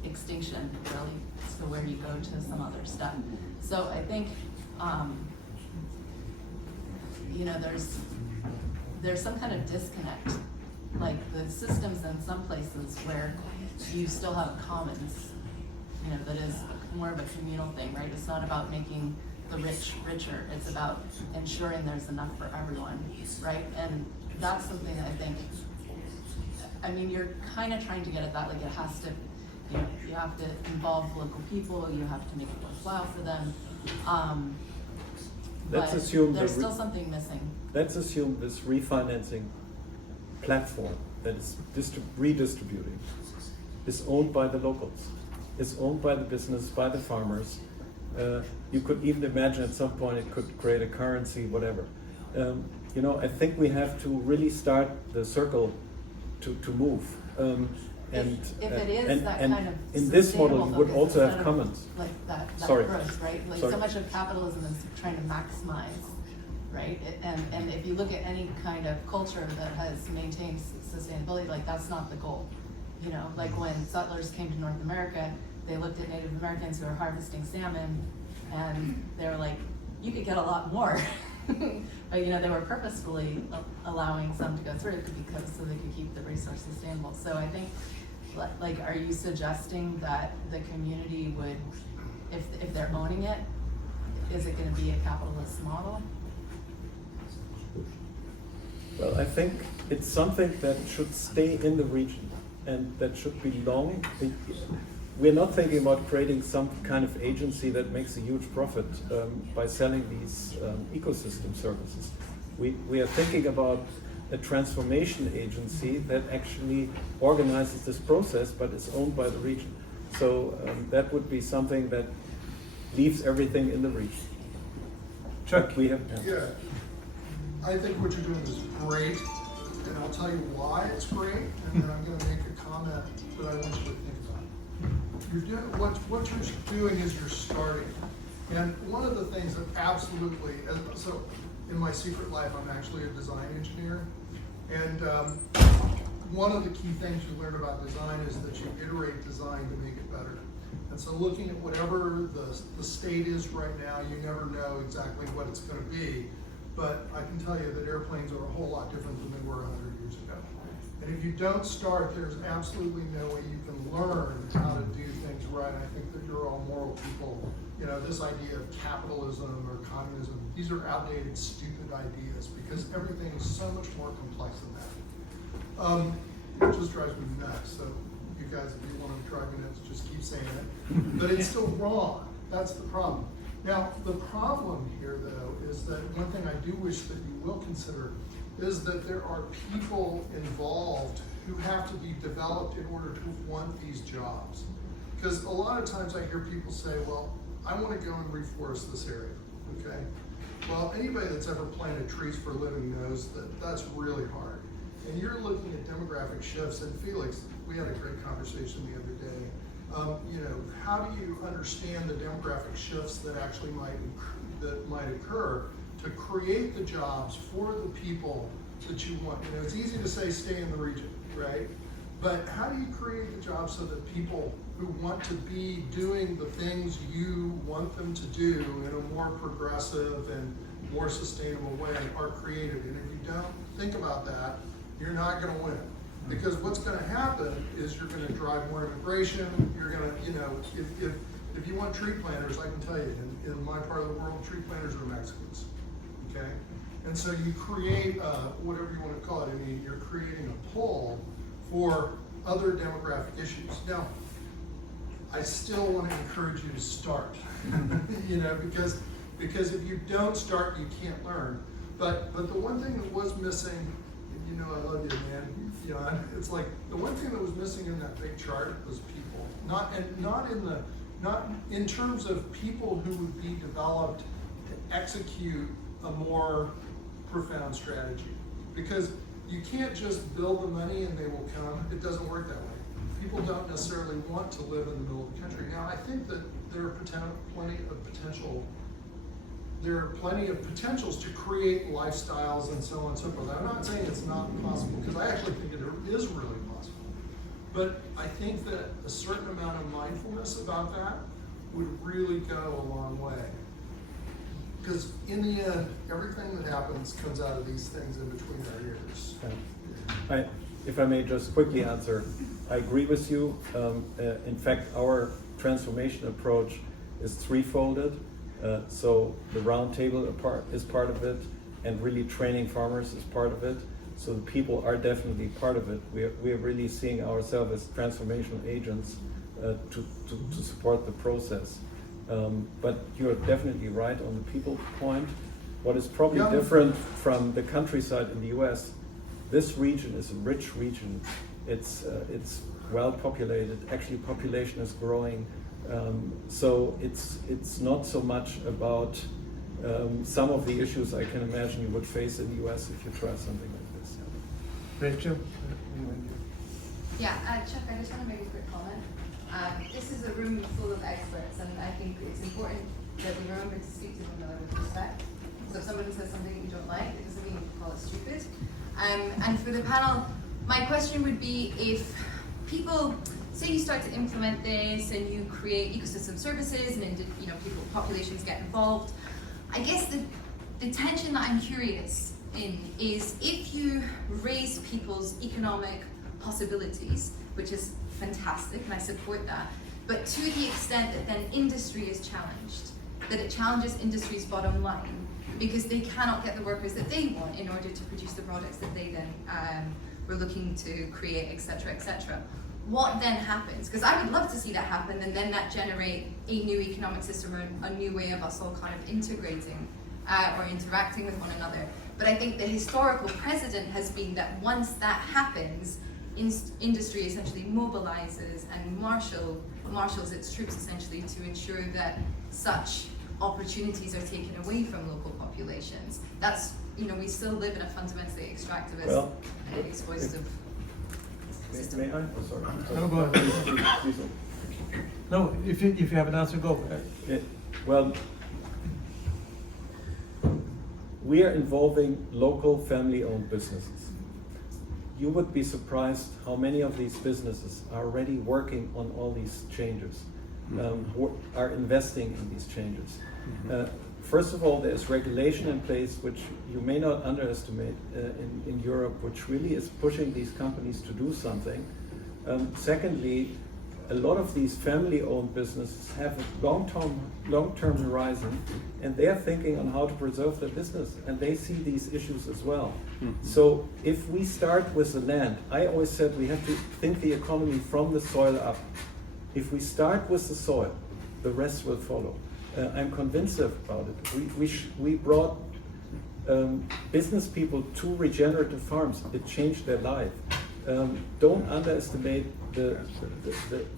extinction, really, so where you go to some other stuff. So I think, you know, there's some kind of disconnect, like the systems in some places where you still have commons, you know, that is more of a communal thing, right? It's not about making the rich richer, it's about ensuring there's enough for everyone, right? And that's something that I think, I mean, you're kind of trying to get at that, like it has to, you know, you have to involve local people, you have to make it worthwhile for them. Let's but assume there's still something missing. Let's assume this refinancing platform that is redistributing is owned by the locals, is owned by the business, by the farmers. You could even imagine at some point it could create a currency, whatever. You know, I think we have to really start the circle to move. If it is that and kind of in this model, you would focus also have instead of, commons. like that Sorry. growth, right? Like Sorry. so much of capitalism is trying to maximize, right? And if you look at any kind of culture that has maintained sustainability, like that's not the goal. You know, like when settlers came to North America, they looked at Native Americans who were harvesting salmon, and they were like, you could get a lot more. But you know, they were purposefully allowing some to go through because so they could keep the resource sustainable. So I think, like, are you suggesting that the community would, if they're owning it, is it going to be a capitalist model? Well, I think it's something that should stay in the region and that should belong. We're not thinking about creating some kind of agency that makes a huge profit by selling these ecosystem services. We are thinking about a transformation agency that actually organizes this process but is owned by the region. So that would be something that leaves everything in the region. Chuck, we have. Yeah, I think what you're doing is great, and I'll tell you why it's great, and then I'm going to make a comment that I want you to think about. You're doing what you're doing is you're starting, and one of the things that absolutely, so in my secret life, I'm actually a design engineer, and one of the key things you learn about design is that you iterate design to make it better. And so looking at whatever the state is right now, you never know exactly what it's going to be. But I can tell you that airplanes are a whole lot different than they were 100 years ago. And if you don't start, there's absolutely no way you can learn how to do things right. I think that you're all moral people. You know, this idea of capitalism or communism, these are outdated, stupid ideas because everything is so much more complex than that. It just drives me nuts. So you guys, if you want to drive me nuts, just keep saying it. But it's still wrong. That's the problem. Now, the problem here, though, is that one thing I do wish that you will consider is that there are people involved who have to be developed in order to want these jobs. Because a lot of times I hear people say, well, I want to go and reforest this area, okay? Well, anybody that's ever planted trees for a living knows that that's really hard. And you're looking at demographic shifts, and Felix, we had a great conversation the other day. You know, how do you understand the demographic shifts that actually might occur to create the jobs for the people that you want? You know, it's easy to say stay in the region, right? But how do you create the jobs so that people who want to be doing the things you want them to do in a more progressive and more sustainable way are created? And if you don't think about that, you're not going to win. Because what's going to happen is you're going to drive more immigration. You're going to, you know, if you want tree planters, I can tell you, in my part of the world, tree planters are Mexicans, okay? And so you create, whatever you want to call it, I mean, you're creating a pull for other demographic issues. Now, I still want to encourage you to start. You know, because if you don't start, you can't learn. But the one thing that was missing, you know, I love you, man. You know, it's like the one thing that was missing in that big chart was people. Not in terms of people who would be developed to execute a more profound strategy. Because you can't just build the money and they will come. It doesn't work that way. People don't necessarily want to live in the middle of the country. Now, I think that there are plenty of potential. There are plenty of potentials to create lifestyles and so on and so forth. I'm not saying it's not possible, because I actually think it is really possible. But I think that a certain amount of mindfulness about that would really go a long way. Because in the end, everything that happens comes out of these things in between our ears. If I may just quickly answer, I agree with you. In fact, our transformation approach is threefolded. So the round table is part of it, and really training farmers is part of it. So the people are definitely part of it. We are really seeing ourselves as transformational agents to support the process. But you're definitely right on the people point. What is probably different from the countryside in the US, this region is a rich region. It's well populated. Actually, population is growing. So it's not so much about some of the issues I can imagine you would face in the US if you try something like this. Rachel? Yeah, Chuck, I just want to make a quick comment. This is a room full of experts, and I think it's important that we remember to speak to one another with respect. So if somebody says something that you don't like, it doesn't mean you can call it stupid. And for the panel, my question would be, if people say you start to implement this and you create ecosystem services and people, populations get involved, I guess the tension that I'm curious in is if you raise people's economic possibilities, which is fantastic and I support that, but to the extent that then industry is challenged, that it challenges industry's bottom line because they cannot get the workers that they want in order to produce the products that they then were looking to create, etc., etc. What then happens? Because I would love to see that happen, and then that generate a new economic system or a new way of us all kind of integrating or interacting with one another. But I think the historical precedent has been that once that happens, industry essentially mobilizes and marshals its troops essentially to ensure that such opportunities are taken away from local populations. That's, we still live in a fundamentally extractivist and exploitative system. May I? Oh, sorry. No, go ahead. No, if you have an answer, go. Well, we are involving local family-owned businesses. You would be surprised how many of these businesses are already working on all these changes, are investing in these changes. First of all, there's regulation in place which you may not underestimate in Europe, which really is pushing these companies to do something. Secondly, a lot of these family-owned businesses have a long-term horizon, and they are thinking on how to preserve their business, and they see these issues as well. So if we start with the land, I always said we have to think the economy from the soil up. If we start with the soil, the rest will follow. I'm convinced about it. We brought business people to regenerative farms. It changed their life. Don't underestimate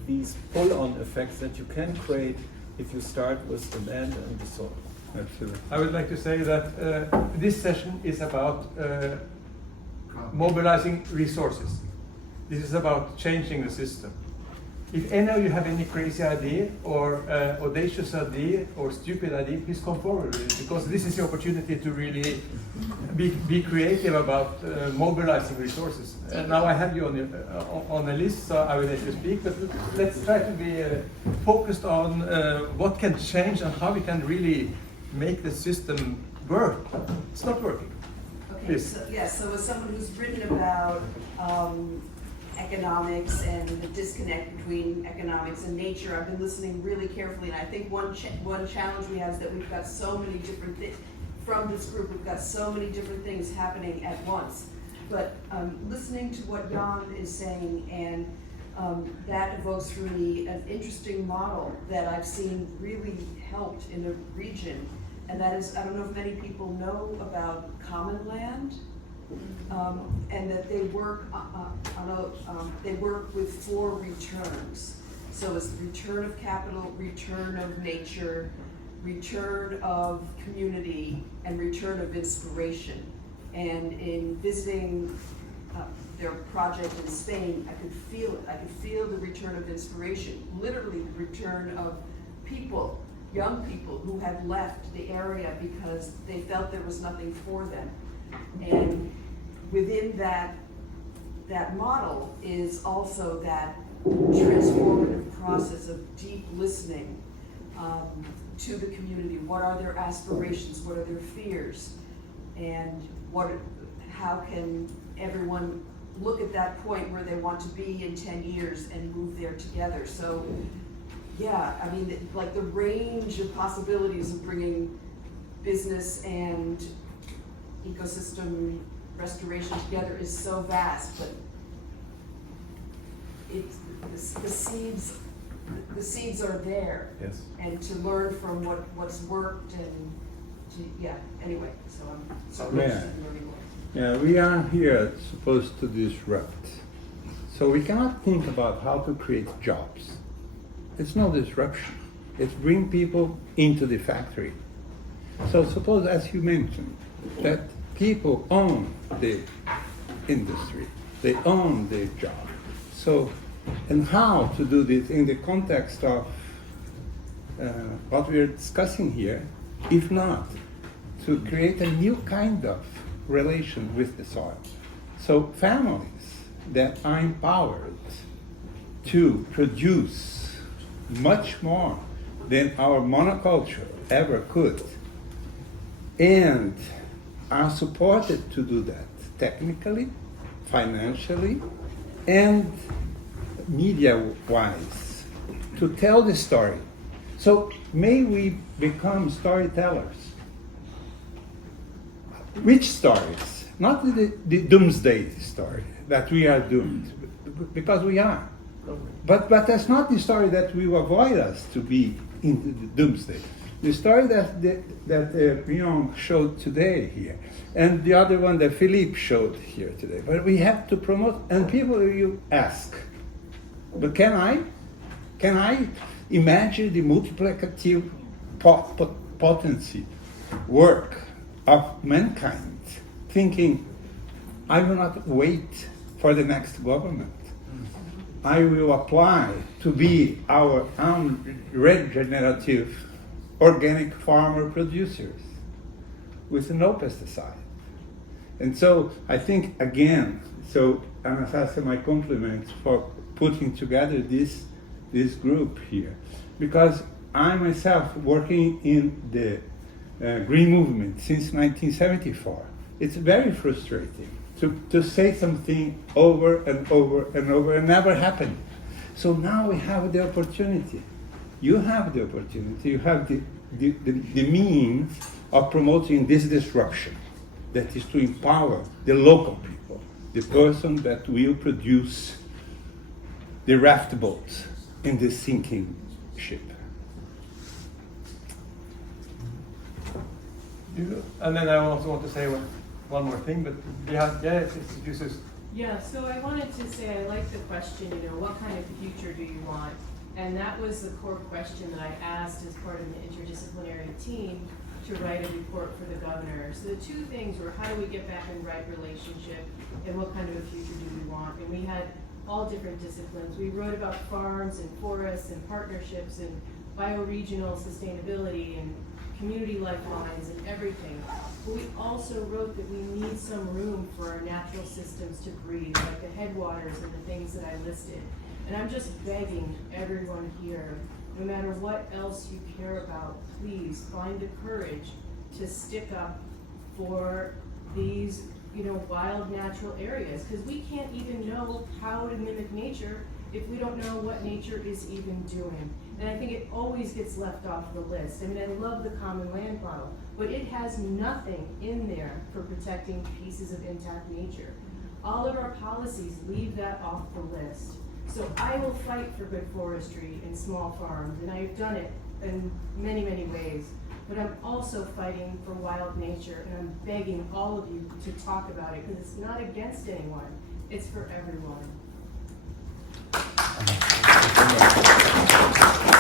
these pull-on effects that you can create if you start with the land and the soil. Absolutely. I would like to say that this session is about mobilizing resources. This is about changing the system. If any of you have any crazy idea or audacious idea or stupid idea, please come forward with it, because this is the opportunity to really be creative about mobilizing resources. Now I have you on the list, so I will let you speak, but let's try to be focused on what can change and how we can really make the system work. It's not working. Okay, Please. so, so as someone who's written about economics and the disconnect between economics and nature, I've been listening really carefully, and I think one challenge we have is that we've got so many different things, from this group, we've got so many different things happening at once. But listening to what Jan is saying and that evokes for me an interesting model that I've seen really helped in a region, and that is, I don't know if many people know about common land, and that they work they work with 4 returns. So it's the return of capital, return of nature, return of community, and return of inspiration. And in visiting their project in Spain, I could feel it. I could feel the return of inspiration, literally the return of people, young people who had left the area because they felt there was nothing for them. And within that model is also that transformative process of deep listening to the community. What are their aspirations? What are their fears? And how can everyone look at that point where they want to be in 10 years and move there together? So, yeah, I mean, like the range of possibilities of bringing business and ecosystem restoration together is so vast, but the seeds are there. Yes. And to learn from what's worked and anyway, so I'm so Yeah. interested in learning more. Yeah, we are here supposed to disrupt. So we cannot think about how to create jobs. It's no disruption. It's bring people into the factory. So suppose, as you mentioned, that people own the industry. They own their job. So, and how to do this in the context of what we are discussing here, if not to create a new kind of relation with the soil. So families that are empowered to produce much more than our monoculture ever could, and are supported to do that technically, financially, and media-wise, to tell the story. So may we become storytellers. Which stories? Not the doomsday story that we are doomed, because we are. But that's not the story that will avoid us to be in the doomsday. The story that Leon showed today here, and the other one that Philippe showed here today. But we have to promote, and people will ask, but can I imagine the multiplicative potency work of mankind, thinking, I will not wait for the next government. I will apply to be our own regenerative organic farmer producers with no pesticide. And so I think, again, so Anastasia, my compliments for putting together this group here, because I myself working in the green movement since 1974. It's very frustrating to say something over and over and over and never happen. So now we have the opportunity. You have the opportunity. You have the means of promoting this disruption, that is to empower the local people, the person that will produce the raft boats in this sinking ship. And then I also want to say one more thing, but yes, Yeah, so I wanted to say, I like the question, what kind of future do you want? And that was the core question that I asked as part of the interdisciplinary team to write a report for the governor. So the two things were, how do we get back in right relationship, and what kind of a future do we want? And we had all different disciplines. We wrote about farms and forests and partnerships and bioregional sustainability and community lifelines and everything. But we also wrote that we need some room for our natural systems to breathe, like the headwaters and the things that I listed. And I'm just begging everyone here, no matter what else you care about, please find the courage to stick up for these, wild natural areas, because we can't even know how to mimic nature if we don't know what nature is even doing. And I think it always gets left off the list. I mean, I love the common land model, but it has nothing in there for protecting pieces of intact nature. All of our policies leave that off the list. So I will fight for good forestry in small farms, and I've done it in many, many ways. But I'm also fighting for wild nature, and I'm begging all of you to talk about it, because it's not against anyone, it's for everyone.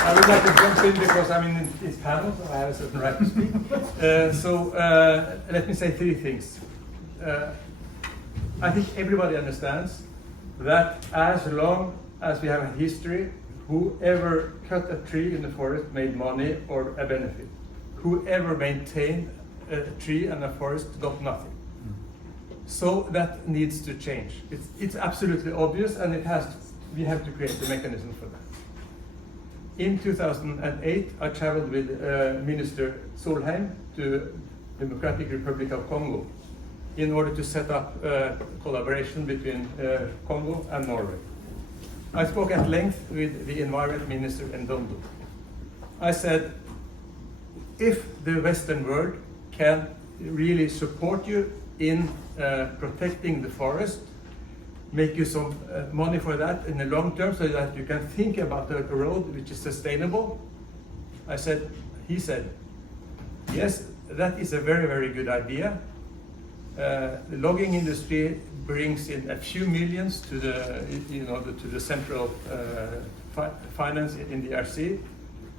I would like to jump in because I'm in this panel, so I have a certain right to speak. Let me say three things. I think everybody understands that as long as we have a history, whoever cut a tree in the forest made money or a benefit. Whoever maintained a tree and a forest got nothing. So that needs to change. It's absolutely obvious, and we have to create a mechanism for that. In 2008, I traveled with Minister Solheim to Democratic Republic of Congo in order to set up collaboration between Congo and Norway. I spoke at length with the Environment Minister in London. I said, if the Western world can really support you in protecting the forest, make you some money for that in the long term so that you can think about a road which is sustainable, he said, yes, that is a very, very good idea. The logging industry brings in a few millions to the central finance in the RC.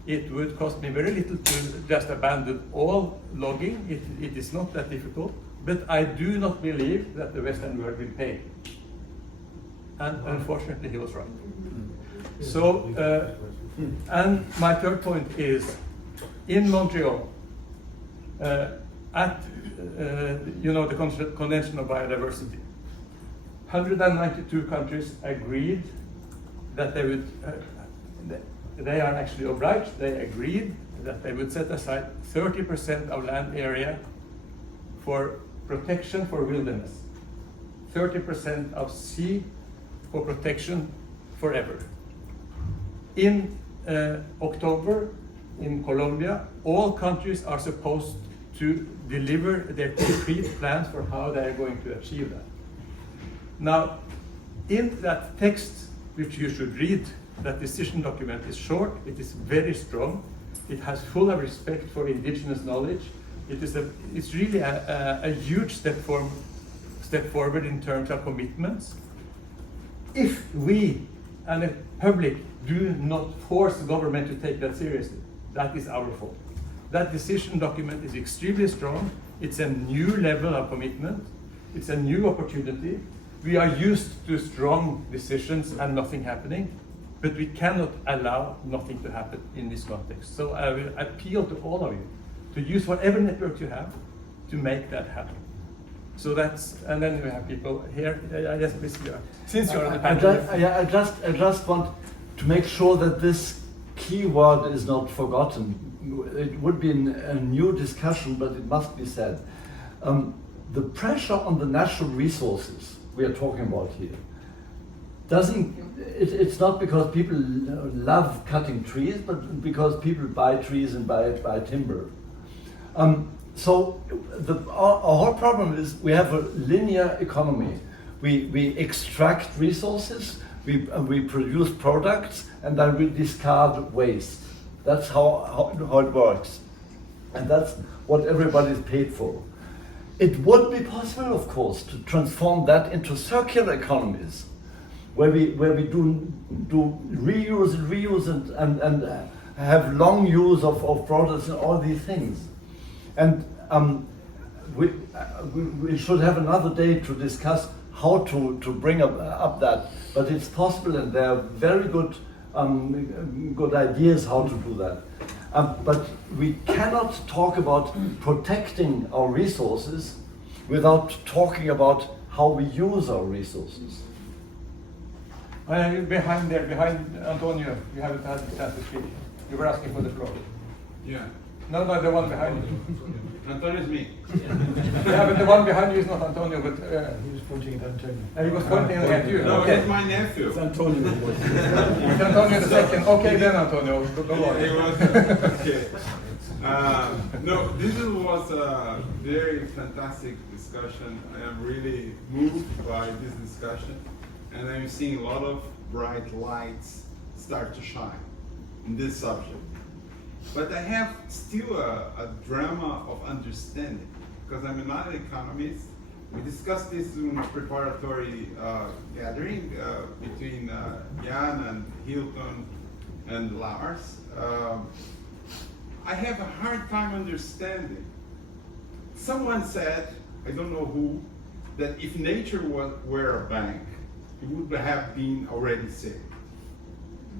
It would cost me very little to just abandon all logging. It is not that difficult, but I do not believe that the Western world will pay. And unfortunately, he was right. So, and my third point is, in Montreal, at the Convention of Biodiversity, 192 countries agreed that they would. They are actually obliged. They agreed that they would set aside 30% of land area for protection for wilderness, 30% of sea for protection forever. In October, in Colombia, all countries are supposed to deliver their concrete plans for how they are going to achieve that. Now, in that text, which you should read, that decision document is short, it is very strong, it has full of respect for indigenous knowledge. It's really a huge step forward in terms of commitments. If we and the public do not force the government to take that seriously, that is our fault. That decision document is extremely strong. It's a new level of commitment. It's a new opportunity. We are used to strong decisions and nothing happening, but we cannot allow nothing to happen in this context. So I will appeal to all of you to use whatever network you have to make that happen. So that's, and then we have people here. Yes, please, since you're on the panel. I just want to make sure that this key word is not forgotten. It would be a new discussion, but it must be said. The pressure on the natural resources we are talking about here it's not because people love cutting trees, but because people buy trees and buy timber. So our whole problem is we have a linear economy. We extract resources, we produce products, and then we discard waste. That's how it works. And that's what everybody is paid for. It would be possible, of course, to transform that into circular economies, where we do reuse and have long use of products and all these things. And we should have another day to discuss how to bring up that. But it's possible, and there are very good ideas how to do that. But we cannot talk about protecting our resources without talking about how we use our resources. Behind Antonio, you haven't had the chance to speak. You were asking for the floor. Yeah. No, the one behind you. Antonio is me. Yeah, but the one behind you is not Antonio, but He was pointing at Antonio. He was pointing at you. No, Okay. it's my nephew. It's Antonio. It's Antonio the second. Okay, then Antonio, go on. Okay. No, this was a very fantastic discussion. I am really moved by this discussion, and I'm seeing a lot of bright lights start to shine in this subject. But I have still a drama of understanding, because I'm not an economist. We discussed this in a preparatory gathering between Jan and Hylton and Lars. I have a hard time understanding. Someone said, I don't know who, that if nature were a bank, it would have been already saved.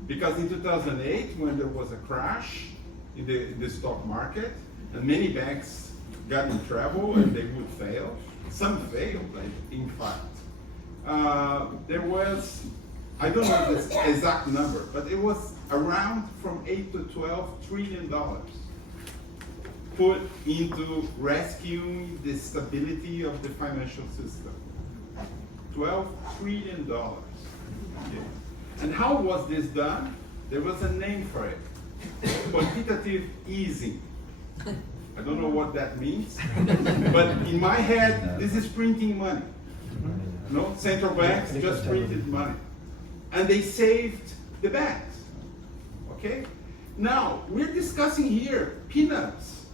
Because in 2008, when there was a crash in the stock market, and many banks got in trouble and they would fail, some failed, in fact. There was, I don't know the exact number, but it was around from 8 to 12 trillion dollars put into rescuing the stability of the financial system. $12 trillion. Okay. And how was this done? There was a name for it. Quantitative easing. I don't know what that means, but in my head, this is printing money. No, central banks just printed money. And they saved the banks. Okay? Now, we're discussing here peanuts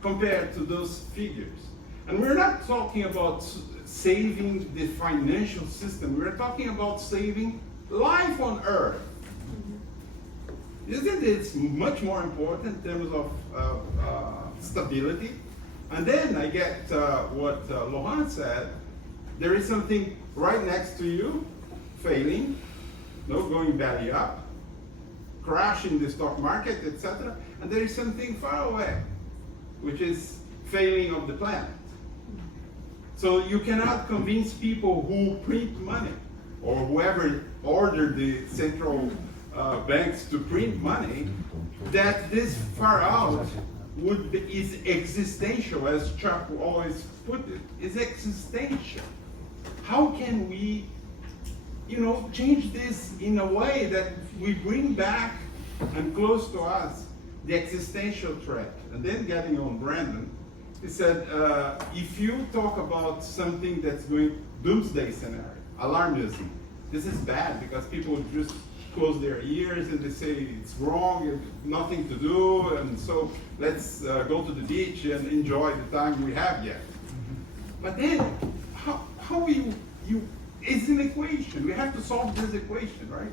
compared to those figures. And we're not talking about saving the financial system. We're talking about saving life on Earth. Isn't it much more important in terms of stability? And then I get what Laurent said. There is something right next to you, failing, going belly up, crashing the stock market, etc. And there is something far away, which is failing of the planet. So you cannot convince people who print money, or whoever ordered the central banks to print money, that this far out is existential, as Chuck always put it, is existential. How can we, change this in a way that we bring back and close to us the existential threat? And then getting on Brandon, he said, if you talk about something that's going doomsday scenario, alarmism, this is bad because people just close their ears and they say it's wrong and nothing to do, and so let's go to the beach and enjoy the time we have yet. But then, how you it's an equation. We have to solve this equation, right?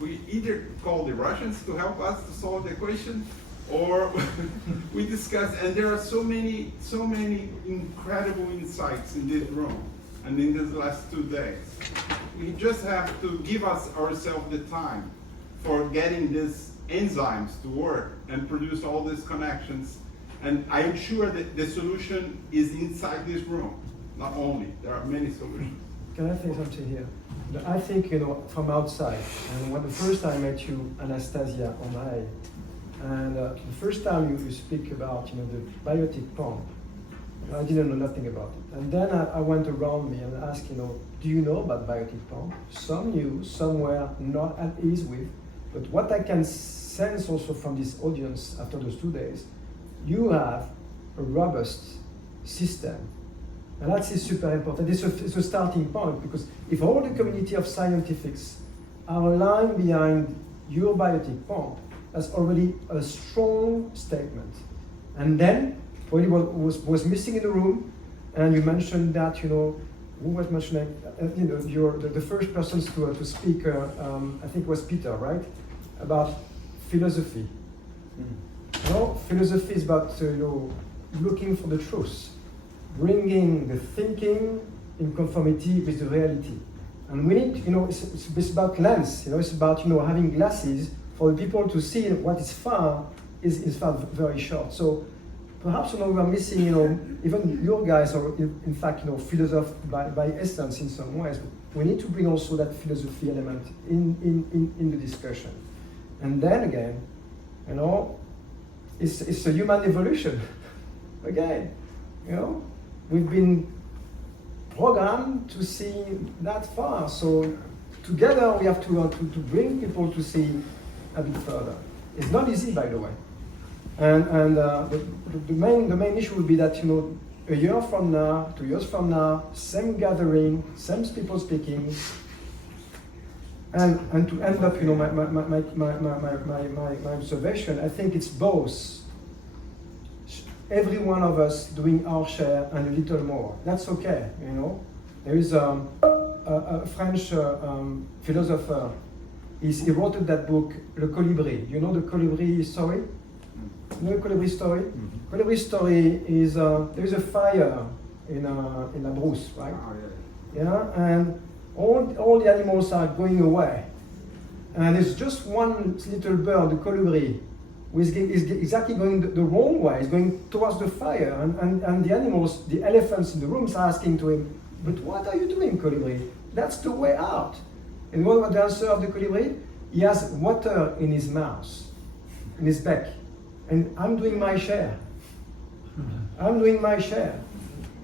We either call the Russians to help us to solve the equation, or we discuss, and there are so many incredible insights in this room and in these last 2 days. We just have to give ourselves the time for getting these enzymes to work and produce all these connections. And I am sure that the solution is inside this room. Not only, there are many solutions. Can I say something here? I think, from outside, and when the first time I met you, Anastasia, on and the first time you speak about, the biotic pump, I didn't know nothing about it. And then I went around me and asked, do you know about biotic pump? Some knew, some were not at ease with. But what I can sense also from this audience after those 2 days, you have a robust system. And that is super important. It's a starting point, because if all the community of scientists are aligned behind your biotic pump, that's already a strong statement. And then, what was missing in the room, and you mentioned that, who was mentioning, you're the first person to speak, I think it was Peter, right? About philosophy. Philosophy is about, looking for the truth, bringing the thinking in conformity with the reality. And we need, it's about lens, it's about, having glasses for the people to see what is far is far very short. So perhaps, we are missing, even your guys are, in fact, philosoph by essence in some ways. We need to bring also that philosophy element in the discussion. And then again, it's a human evolution. Again, we've been programmed to see that far. So together we have to bring people to see a bit further. It's not easy, by the way. And the main issue will be that, a year from now, 2 years from now, same gathering, same people speaking, And to end up, my observation, I think it's both. Every one of us doing our share and a little more. That's okay, There is a French philosopher. He wrote that book, Le Colibri. You know the Colibri story? You know the Colibri story? Mm-hmm. Colibri story is there is a fire in a brousse, right? Oh, Yeah, and all the animals are going away, and there's just one little bird, the colibri, who is exactly going the wrong way. He's going towards the fire, and the animals, the elephants in the rooms, are asking to him, "But what are you doing, colibri? That's the way out." And what was the answer of the colibri? He has water in his mouth, in his back, and I'm doing my share. I'm doing my share.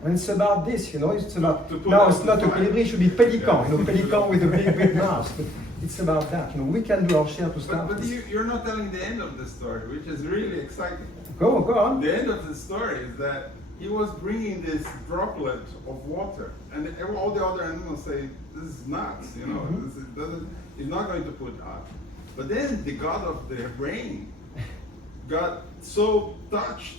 And it's about this, it's about, now it's not a colibri, it should be pelican, pelican with a big mouth, but it's about that, we can do our share to start. But you're not telling the end of the story, which is really exciting. Go on. The end of the story is that he was bringing this droplet of water, and all the other animals say, this is nuts, he's not going to put out. But then the god of the rain got so touched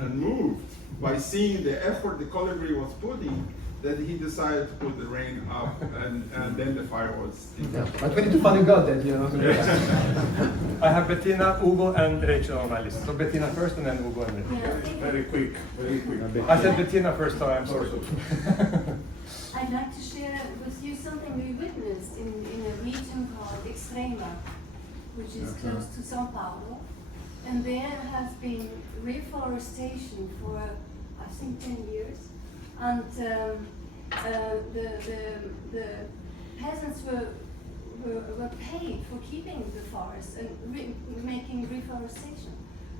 and moved by seeing the effort the colibri was putting, that he decided to put the rain up, and then the fire was. Yeah, but we need to find a god then, I have Bettina, Ugo, and Rachel on my list. So Bettina first, and then Ugo and Rachel. Yeah, Very quick. I said Bettina first, so I'm sorry. I'd like to share with you something we witnessed in a region called Extrema, which is close to São Paulo. And there has been reforestation for, I think, 10 years. And the peasants were paid for keeping the forest and making reforestation.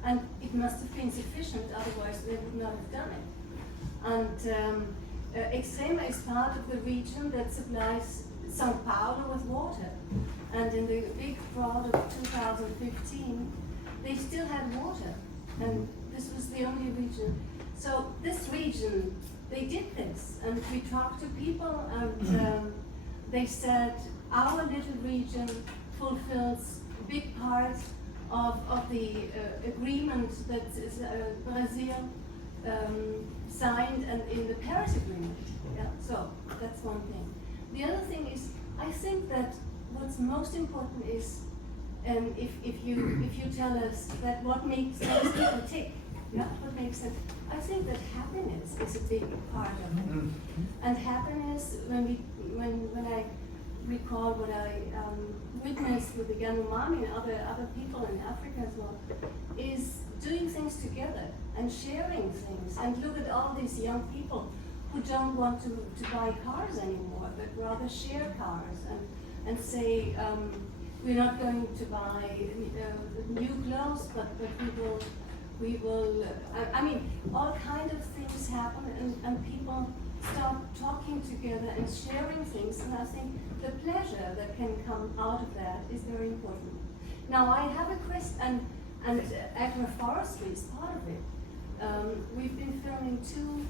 And it must have been sufficient, otherwise they would not have done it. And Extrema is part of the region that supplies São Paulo with water. And in the big drought of 2015, they still had water, and this was the only region. So this region, they did this, and we talked to people, and they said our little region fulfills a big part of the agreement that Brazil signed and in the Paris Agreement. Yeah, so that's one thing. The other thing is, I think that what's most important is, if you tell us that what makes people tick, what makes them, I think that happiness is a big part of it. And happiness, when I recall what I witnessed with the Yanomami and other people in Africa as well, is doing things together and sharing things. And look at all these young people who don't want to buy cars anymore, but rather share cars and say, we're not going to buy new clothes, but we will. I mean, all kind of things happen, and people start talking together and sharing things. And I think the pleasure that can come out of that is very important. Now, I have a question, and agroforestry is part of it. We've been filming two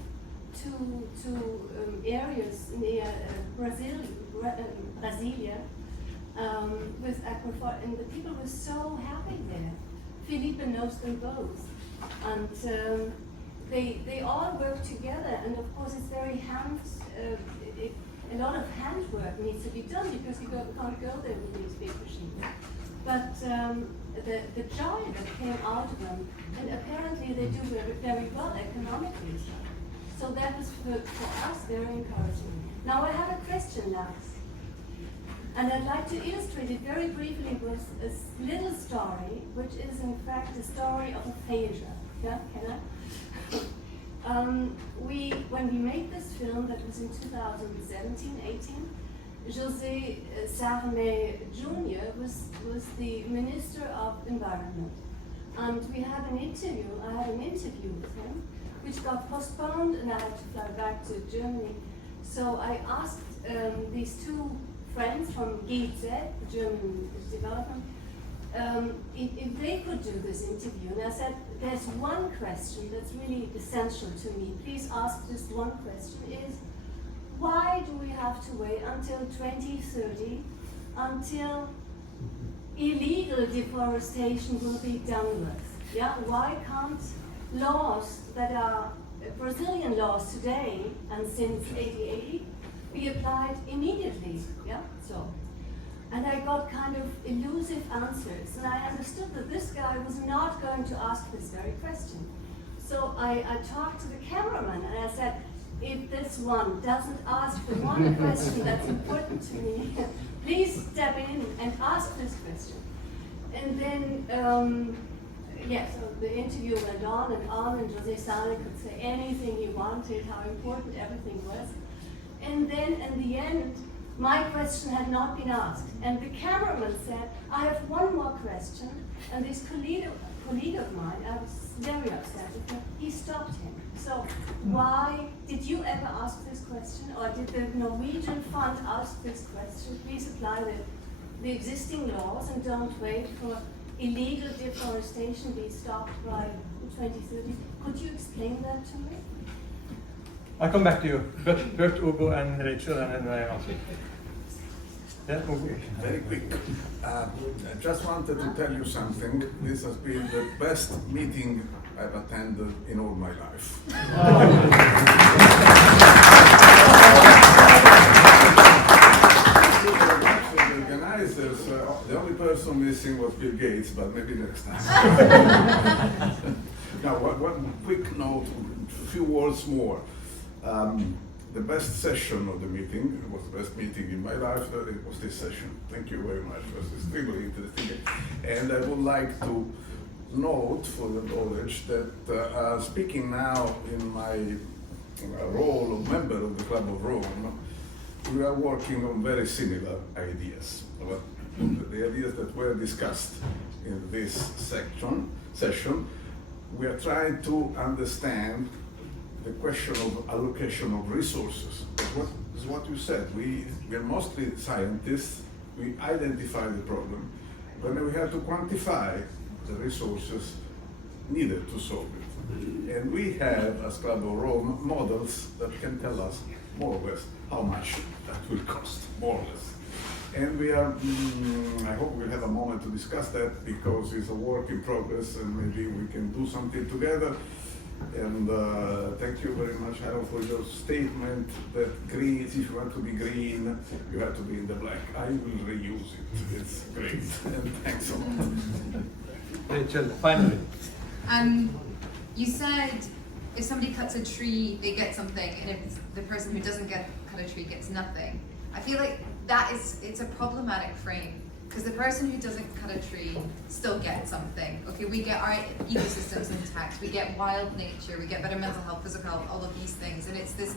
areas near Brasilia. With agroforestry, and the people were so happy there. Philippe knows them both, and they all work together. And of course, it's very a lot of handwork needs to be done because you can't go there with these big machines. But the joy that came out of them, and apparently they do very well economically. So that was for us very encouraging. Now I have a question, Lars. And I'd like to illustrate it very briefly with a little story, which is in fact the story of a failure. Yeah, can I? When we made this film, that was in 2017-18, José Sarney Jr. was the Minister of Environment. And we had an interview, I had an interview with him, which got postponed, and I had to fly back to Germany. So I asked these two friends from GIZ, the German development, if they could do this interview. And I said, there's one question that's really essential to me. Please ask this one question is, why do we have to wait until 2030 until illegal deforestation will be done with. Yeah, why can't laws that are Brazilian laws today and since 1880 be applied immediately? Yeah, so. And I got kind of elusive answers, and I understood that this guy was not going to ask this very question. So I talked to the cameraman and I said, if this one doesn't ask the one question that's important to me, please step in and ask this question. And then, so the interview went on, and José Sane could say anything he wanted, how important everything was. And then in the end, my question had not been asked. And the cameraman said, I have one more question. And this colleague of mine, I was very upset with him, he stopped him. So why did you ever ask this question? Or did the Norwegian fund ask this question? Please apply the existing laws and don't wait for illegal deforestation be stopped by 2030. Could you explain that to me? I'll come back to you. Bert, Ugo, and Rachel, and then I answer. Yeah, Ugo. Very quick. I just wanted to tell you something. This has been the best meeting I've attended in all my life. The organizers, the only person missing was Bill Gates, but maybe next time. Now, one quick note, a few words more. The best session of the meeting, it was the best meeting in my life, it was this session. Thank you very much, it was extremely interesting. And I would like to note for the knowledge that speaking now in my role of member of the Club of Rome, we are working on very similar ideas. The ideas that were discussed in this session, we are trying to understand the question of allocation of resources. Is what you said. We are mostly scientists. We identify the problem, but then we have to quantify the resources needed to solve it. And we have, as Club of Rome, models that can tell us more or less how much that will cost, more or less. And we are, I hope we'll have a moment to discuss that, because it's a work in progress and maybe we can do something together. And thank you very much, Harold, for your statement that green, if you want to be green, you have to be in the black. I will reuse it. It's great. And thanks a lot. Rachel, finally. You said if somebody cuts a tree, they get something, and if the person who doesn't cut a tree gets nothing. I feel like it's a problematic frame. Because the person who doesn't cut a tree still gets something. Okay, we get our ecosystems intact, we get wild nature, we get better mental health, physical health, all of these things. And it's this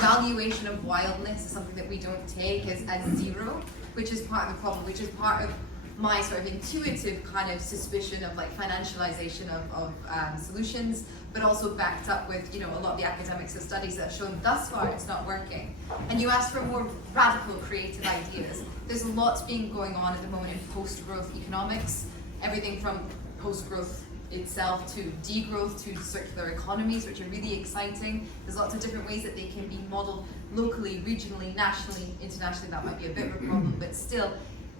valuation of wildness is something that we don't take as zero, which is part of the problem, which is part of my sort of intuitive kind of suspicion of like financialization of solutions, but also backed up with, you know, a lot of the academics and studies that have shown thus far it's not working. And you asked for more radical creative ideas. There's lots being going on at the moment in post-growth economics, everything from post-growth itself to degrowth to circular economies, which are really exciting. There's lots of different ways that they can be modeled locally, regionally, nationally, internationally. That might be a bit of a problem, but still,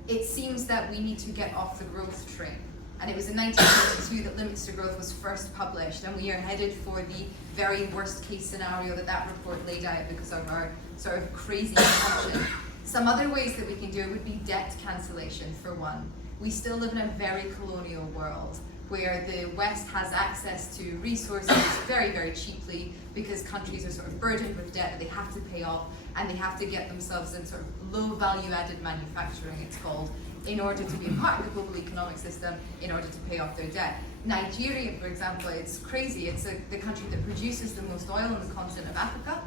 it seems that we need to get off the growth train. And it was in 1992 that Limits to Growth was first published, and we are headed for the very worst case scenario that report laid out because of our sort of crazy assumption. Some other ways that we can do it would be debt cancellation, for one. We still live in a very colonial world where the West has access to resources very, very cheaply because countries are sort of burdened with debt that they have to pay off, and they have to get themselves in sort of low value added manufacturing, it's called, in order to be a part of the global economic system, in order to pay off their debt. Nigeria, for example, it's crazy. It's the country that produces the most oil on the continent of Africa,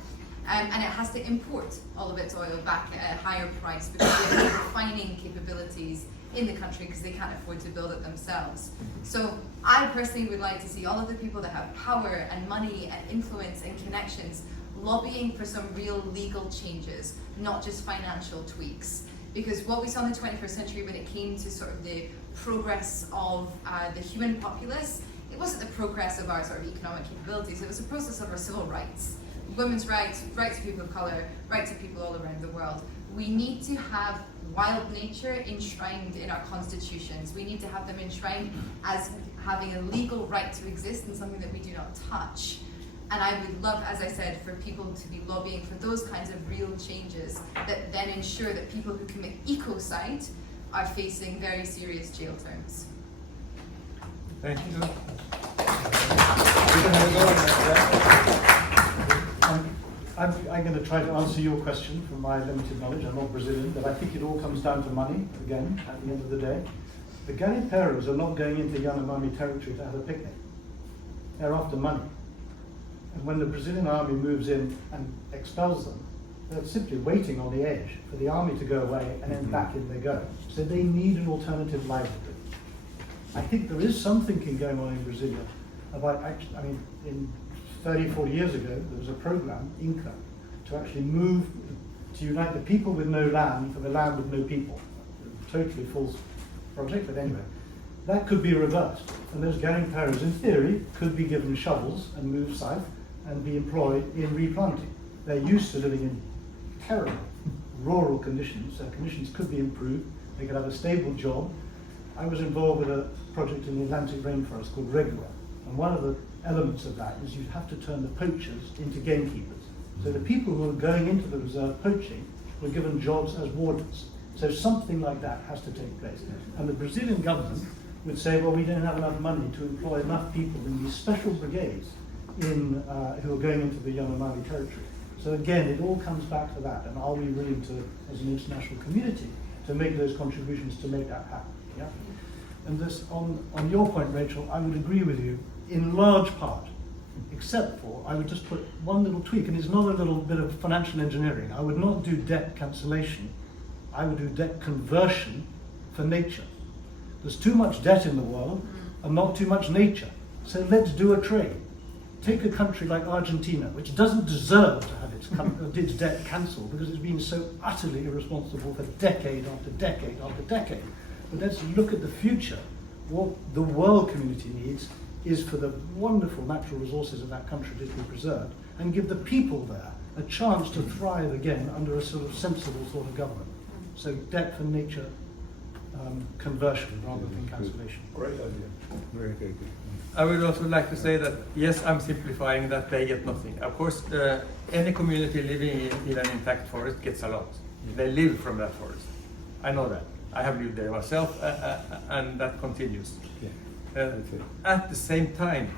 and it has to import all of its oil back at a higher price because they have refining capabilities in the country because they can't afford to build it themselves. So I personally would like to see all of the people that have power and money and influence and connections lobbying for some real legal changes, not just financial tweaks. Because what we saw in the 21st century when it came to sort of the progress of the human populace, it wasn't the progress of our sort of economic capabilities, it was a process of our civil rights. Women's rights, rights of people of color, rights of people all around the world. we need to have wild nature enshrined in our constitutions. We need to have them enshrined as having a legal right to exist and something that we do not touch. And I would love, as I said, for people to be lobbying for those kinds of real changes that then ensure that people who commit ecocide are facing very serious jail terms. Thank you. I'm going to try to answer your question from my limited knowledge. I'm not Brazilian, but I think it all comes down to money, again, at the end of the day. The garimpeiros are not going into Yanomami territory to have a picnic. They're after money. And when the Brazilian army moves in and expels them, they're simply waiting on the edge for the army to go away, and then back in they go. So they need an alternative livelihood. I think there is some thinking going on in Brasilia about, in 30, 40 years ago, there was a program, INCA, to actually move, to unite the people with no land for the land with no people. Totally false project, but anyway. That could be reversed. And those garimpeiros, in theory, could be given shovels and moved south and be employed in replanting. They're used to living in terrible rural conditions. Their conditions could be improved. They could have a stable job. I was involved with a project in the Atlantic Rainforest called Redefining. And one of the elements of that is you have to turn the poachers into gamekeepers. So the people who are going into the reserve poaching were given jobs as wardens. So something like that has to take place. And the Brazilian government would say, well, we don't have enough money to employ enough people in these special brigades who are going into the Yanomami territory. So again, it all comes back to that. And are we willing to, as an international community, to make those contributions to make that happen? Yeah? And this, on your point, Rachel, I would agree with you in large part, except for, I would just put one little tweak, and it's not a little bit of financial engineering. I would not do debt cancellation. I would do debt conversion for nature. There's too much debt in the world and not too much nature. So let's do a trade. Take a country like Argentina, which doesn't deserve to have its debt cancelled because it's been so utterly irresponsible for decade after decade after decade. But let's look at the future. What the world community needs is for the wonderful natural resources of that country to be preserved and give the people there a chance to thrive again under a sort of sensible sort of government. So debt for nature conversion rather than cancellation. Great idea. Very good. I would also like to say that, yes, I'm simplifying that they get nothing. Of course, any community living in an intact forest gets a lot. They live from that forest. I know that. I have lived there myself, and that continues. At the same time,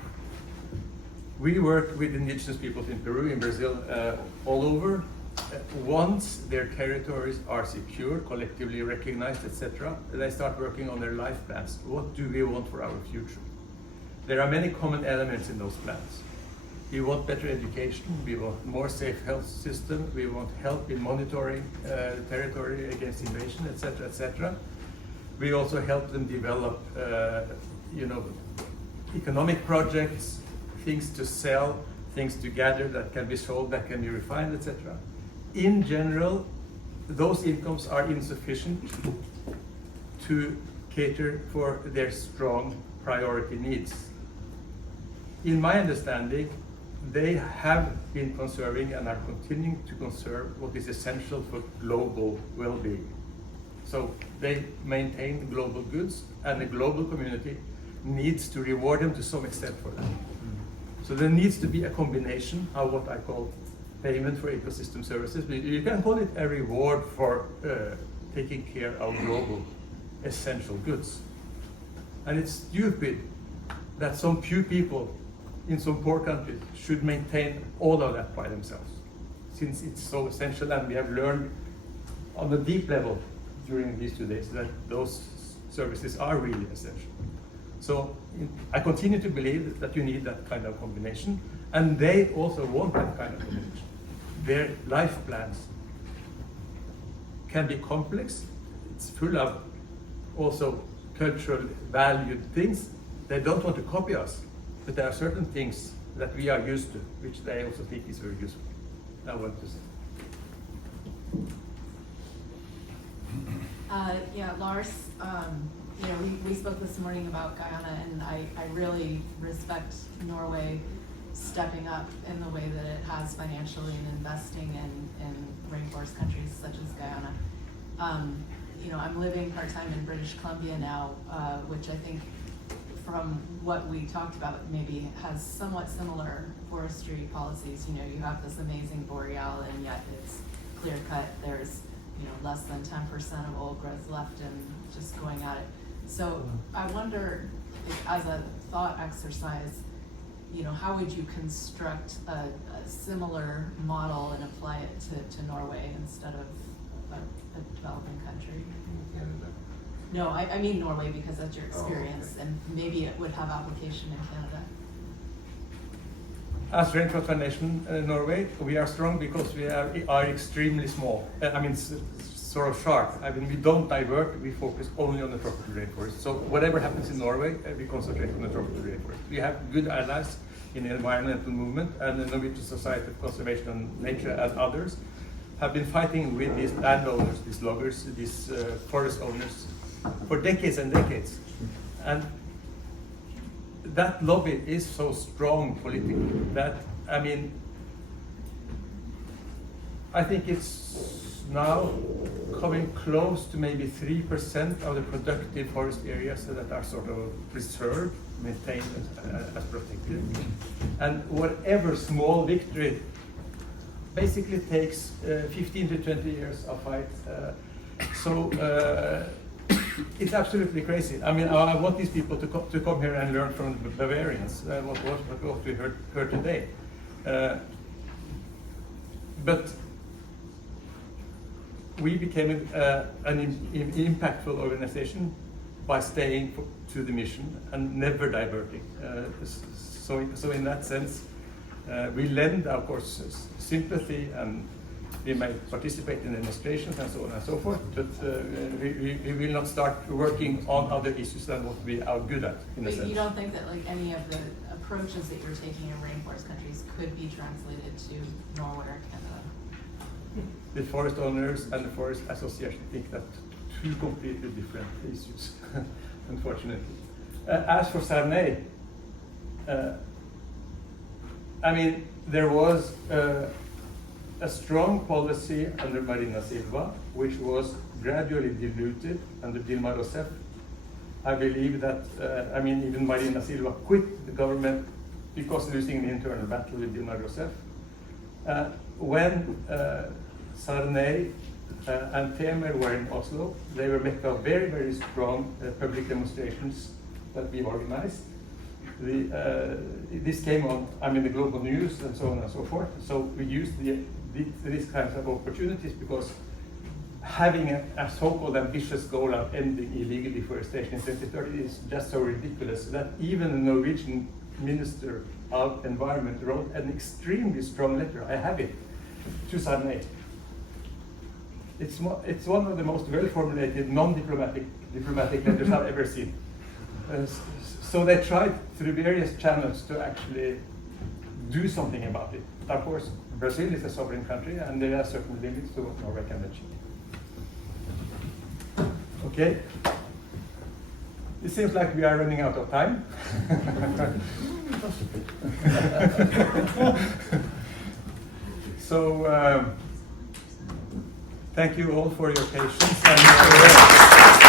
we work with indigenous peoples in Peru, in Brazil, all over. Once their territories are secure, collectively recognized, etc., they start working on their life plans. What do we want for our future? There are many common elements in those plans. We want better education, we want more safe health system, we want help in monitoring territory against invasion, etc., etc. We also help them develop, economic projects, things to sell, things to gather that can be sold, that can be refined, etc. In general, those incomes are insufficient to cater for their strong priority needs. In my understanding, they have been conserving and are continuing to conserve what is essential for global well-being. So they maintain global goods, and the global community needs to reward them to some extent for that. So there needs to be a combination of what I call payment for ecosystem services. You can call it a reward for taking care of global essential goods. And it's stupid that some few people in some poor countries should maintain all of that by themselves, since it's so essential, and we have learned on a deep level during these 2 days that those services are really essential. So I continue to believe that you need that kind of combination, and they also want that kind of combination. Their life plans can be complex. It's full of also cultural valued things. They don't want to copy us, but there are certain things that we are used to, which they also think is very useful. I want to say. Lars, we spoke this morning about Guyana, and I really respect Norway stepping up in the way that it has financially and investing in rainforest countries such as Guyana. You know, I'm living part-time in British Columbia now, which I think from what we talked about maybe has somewhat similar forestry policies. You know, you have this amazing boreal and yet it's clear cut. There's, you know, less than 10% of old growth left and just going at it. So I wonder if, as a thought exercise, you know, how would you construct a similar model and apply it to Norway instead of a developing country? No, I mean Norway because that's your experience, and maybe it would have application in Canada. As Rainforest Foundation Norway, we are strong because we are extremely small. I mean, sort of sharp. I mean, we don't divert, we focus only on the tropical rainforest. So whatever happens in Norway, we concentrate on the tropical rainforest. We have good allies in the environmental movement, and the Norwegian Society of Conservation and Nature and others have been fighting with these landowners, these loggers, these forest owners for decades and decades. And that lobby is so strong politically that, I mean, I think it's now coming close to maybe 3% of the productive forest areas that are sort of preserved, maintained as protected. And whatever small victory basically takes 15 to 20 years of fight. It's absolutely crazy. I mean, I want these people to come here and learn from the Bavarians, what we heard today. But we became an impactful organization by staying to the mission and never diverting. So in that sense, we lend, of course, sympathy, and we may participate in demonstrations and so on and so forth, but we will not start working on other issues than what we are good at, in a sense. You don't think that like any of the approaches that you're taking in rainforest countries could be translated to Norway or Canada? The forest owners and the forest association think that two completely different issues, unfortunately. As for Sarney, I mean, there was a strong policy under Marina Silva, which was gradually diluted under Dilma Rousseff. I believe that, I mean, even Marina Silva quit the government because losing the internal battle with Dilma Rousseff. When Sarney and Temer were in Oslo, they were met by very, very strong public demonstrations that we organized. This came on, I mean, the global news and so on and so forth. So we used these kinds of opportunities because having a so-called ambitious goal of ending illegal deforestation in 2030 is just so ridiculous that even the Norwegian Minister of Environment wrote an extremely strong letter, I have it, to Sarney. It's one of the most well-formulated, non-diplomatic letters I've ever seen. So they tried through various channels to actually do something about it. Of course, Brazil is a sovereign country and there are certain limits to what Norway can achieve. Okay. It seems like we are running out of time. So, thank you all for your patience. And